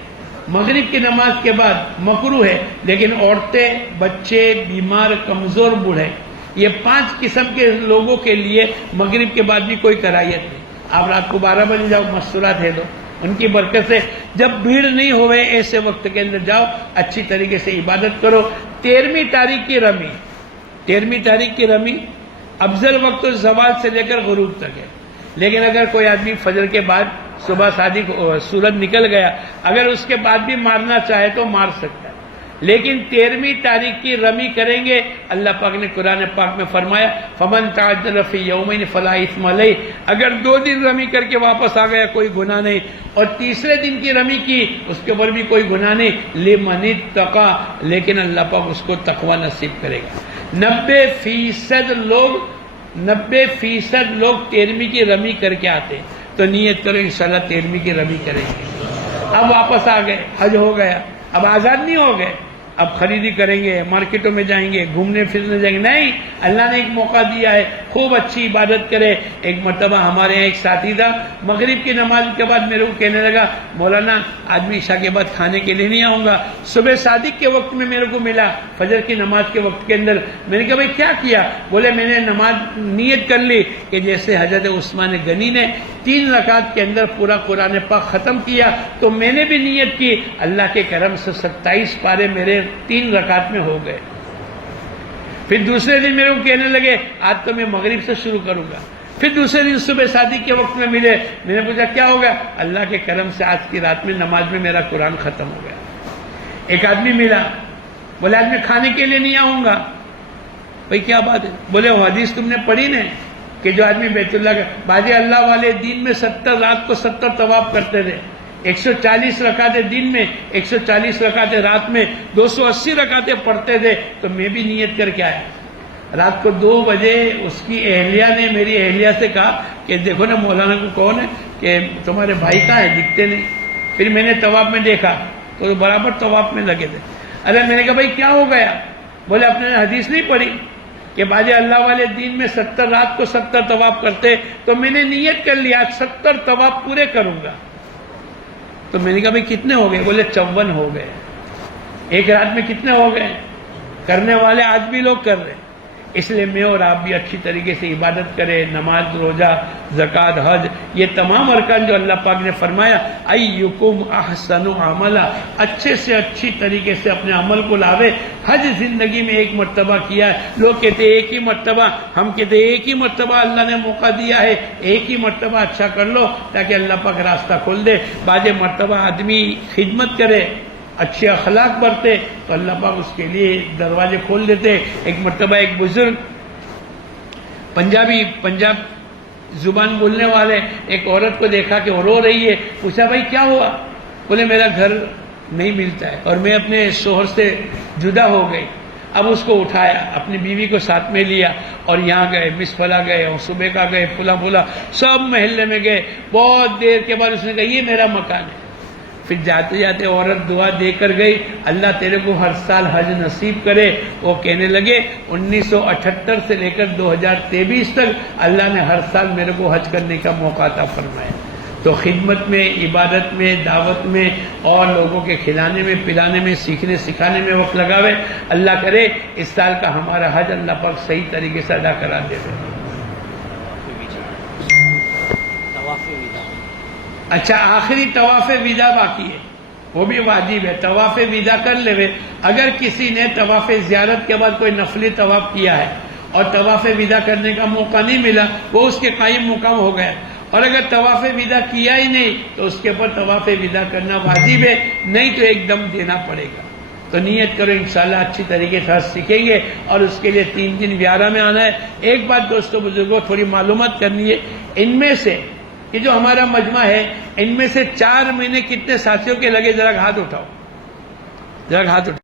مغرب کی نماز کے بعد مکروہ ہے، لیکن عورتیں، بچے، بیمار، کمزور، بوڑھے، یہ 5 قسم کے لوگوں کے لیے مغرب کے بعد بھی کوئی کراہیت نہیں۔ آپ رات کو 12 بجے جاؤ، مستورات ہے دو، ان کی برکت سے جب بھیڑ نہیں ہوئے ایسے وقت کے اندر جاؤ، اچھی طریقے سے عبادت کرو۔ 13ویں تاریخ کی رمی، 13ویں تاریخ کی رمی افضل وقت زوال سے لے کر غروب تک ہے، لیکن اگر کوئی آدمی فجر کے بعد صبح صادق سورج نکل گیا، اگر اس کے بعد بھی مارنا چاہے تو مار سکتا ہے، لیکن 13ویں تاریخ کی رمی کریں گے۔ اللہ پاک نے قرآن پاک میں فرمایا فمن تعجل فی یومین فلا اثم علیہ، اگر 2 دن رمی کر کے واپس آ گیا کوئی گناہ نہیں، اور تیسرے دن کی رمی کی اس کے اوپر بھی کوئی گناہ نہیں، لمن اتقی، لیکن اللہ پاک اس کو تقوی نصیب کرے گا۔ 90% لوگ 13ویں کی رمی کر کے آتے، تو نیت کرو انشاءاللہ 13ویں کی رمی کریں گے۔ اب واپس آ گئے، حج ہو گیا، اب آزاد نہیں ہو گئے، اب خریدی کریں گے، مارکیٹوں میں جائیں گے، گھومنے پھرنے جائیں گے، نہیں، اللہ نے ایک موقع دیا ہے، خوب اچھی عبادت کرے۔ ایک مرتبہ ہمارے یہاں ایک ساتھی تھا، مغرب کی نماز کے بعد میرے کو کہنے لگا مولانا آج میں عشاء کے بعد کھانے کے لیے نہیں آؤں گا۔ صبح صادق کے وقت میں میرے کو ملا، فجر کی نماز کے وقت کے اندر، میں نے کہا بھائی کیا کیا؟ بولے میں نے نماز نیت کر لی کہ جیسے حضرت عثمان غنی نے 3 رکعت کے اندر پورا قرآن پاک ختم کیا، تو میں نے بھی نیت کی، اللہ کے کرم سے 27 پارے میرے 3 رکعت میں ہو گئے۔ پھر دوسرے دن میرے کو کہنے لگے آج تو میں مغرب سے شروع کروں گا۔ پھر دوسرے دن صبح صادق کے وقت میں ملے، میں نے پوچھا کیا ہوگا؟ اللہ کے کرم سے آج کی رات میں نماز میں میرا قرآن ختم ہو گیا۔ ایک آدمی ملا، بولے آج میں کھانے کے لیے نہیں آؤں گا۔ بھائی کیا بات ہے؟ بولے وہ حدیث تم نے پڑھی نا کہ جو آدمی بیت اللہ کا، بعض اللہ والے دن میں 70 رات کو 70 طواف کرتے تھے، 140 رکعتیں دن میں، 140 رکعتیں رات میں، 280 رکعتیں پڑھتے تھے۔ تو میں بھی نیت کر کے آیا۔ رات کو 2 بجے اس کی اہلیہ نے میری اہلیہ سے کہا کہ دیکھو نا مولانا کو کون ہے کہ تمہارے بھائی کہاں ہے، دکھتے نہیں۔ پھر میں نے طواف میں دیکھا تو برابر طواف میں لگے تھے۔ ارے میں نے کہا بھائی کیا ہو گیا؟ بولے آپ نے حدیث نہیں پڑھی کہ بعض اللہ والے دن میں 70 رات کو 70 طواف کرتے، تو میں نے نیت کر لیا 70 طواف پورے کروں گا۔ تو میں نے کہا بھائی کتنے ہو گئے؟ بولے 54 ہو گئے۔ ایک رات میں کتنے ہو گئے؟ کرنے والے آج بھی لوگ کر رہے ہیں۔ اس لیے میں اور آپ بھی اچھی طریقے سے عبادت کریں، نماز، روزہ، زکوٰۃ، حج، یہ تمام ارکان جو اللہ پاک نے فرمایا ایکم احسن عملا، اچھے سے اچھی طریقے سے اپنے عمل کو لاوے۔ حج زندگی میں ایک مرتبہ کیا ہے، لوگ کہتے ہیں ایک ہی مرتبہ، ہم کہتے ہیں ایک ہی مرتبہ اللہ نے موقع دیا ہے، ایک ہی مرتبہ اچھا کر لو تاکہ اللہ پاک راستہ کھول دے۔ بعض مرتبہ آدمی خدمت کرے، اچھے اخلاق برتے تو اللہ پاک اس کے لیے دروازے کھول دیتے۔ ایک مرتبہ ایک بزرگ پنجاب زبان بولنے والے ایک عورت کو دیکھا کہ وہ رو رہی ہے، پوچھا بھائی کیا ہوا؟ بولے میرا گھر نہیں ملتا ہے اور میں اپنے شوہر سے جدا ہو گئی، اب اس کو اٹھایا، اپنی بیوی کو ساتھ میں لیا اور یہاں گئے، مس فلا گئے اور صبح کا گئے، پھلا سب محلے میں گئے. بہت دیر کے بعد اس نے کہا یہ میرا مکان ہے. پھر جاتے جاتے عورت دعا دے کر گئی، اللہ تیرے کو ہر سال حج نصیب کرے. وہ کہنے لگے 1978 سے لے کر 2023 تک اللہ نے ہر سال میرے کو حج کرنے کا موقع عطا فرمایا. تو خدمت میں، عبادت میں، دعوت میں اور لوگوں کے کھلانے میں، پلانے میں، سیکھنے سکھانے میں وقت لگاوے. اللہ کرے اس سال کا ہمارا حج اللہ پاک صحیح طریقے سے ادا کرا دے. اچھا، آخری طواف ودا باقی ہے، وہ بھی واجب ہے. طواف ودا کر لے. اگر کسی نے طواف زیارت کے بعد کوئی نفلی طواف کیا ہے اور طواف ودا کرنے کا موقع نہیں ملا، وہ اس کے قائم مقام ہو گیا. اور اگر طواف ودا کیا ہی نہیں تو اس کے اوپر طواف ودا کرنا واجب ہے، نہیں تو ایک دم دینا پڑے گا. تو نیت کرو، انشاءاللہ اچھی طریقے سے سیکھیں گے. اور اس کے لیے 3 دن ویارہ میں آنا ہے. ایک بات دوستوں بزرگوں تھوڑی معلومات کرنی ہے، ان میں سے یہ جو ہمارا مجمع ہے، ان میں سے 4 مہینے کتنے ساتھیوں کے لگے؟ ذرا ہاتھ اٹھاؤ، ذرا ہاتھ اٹھاؤ.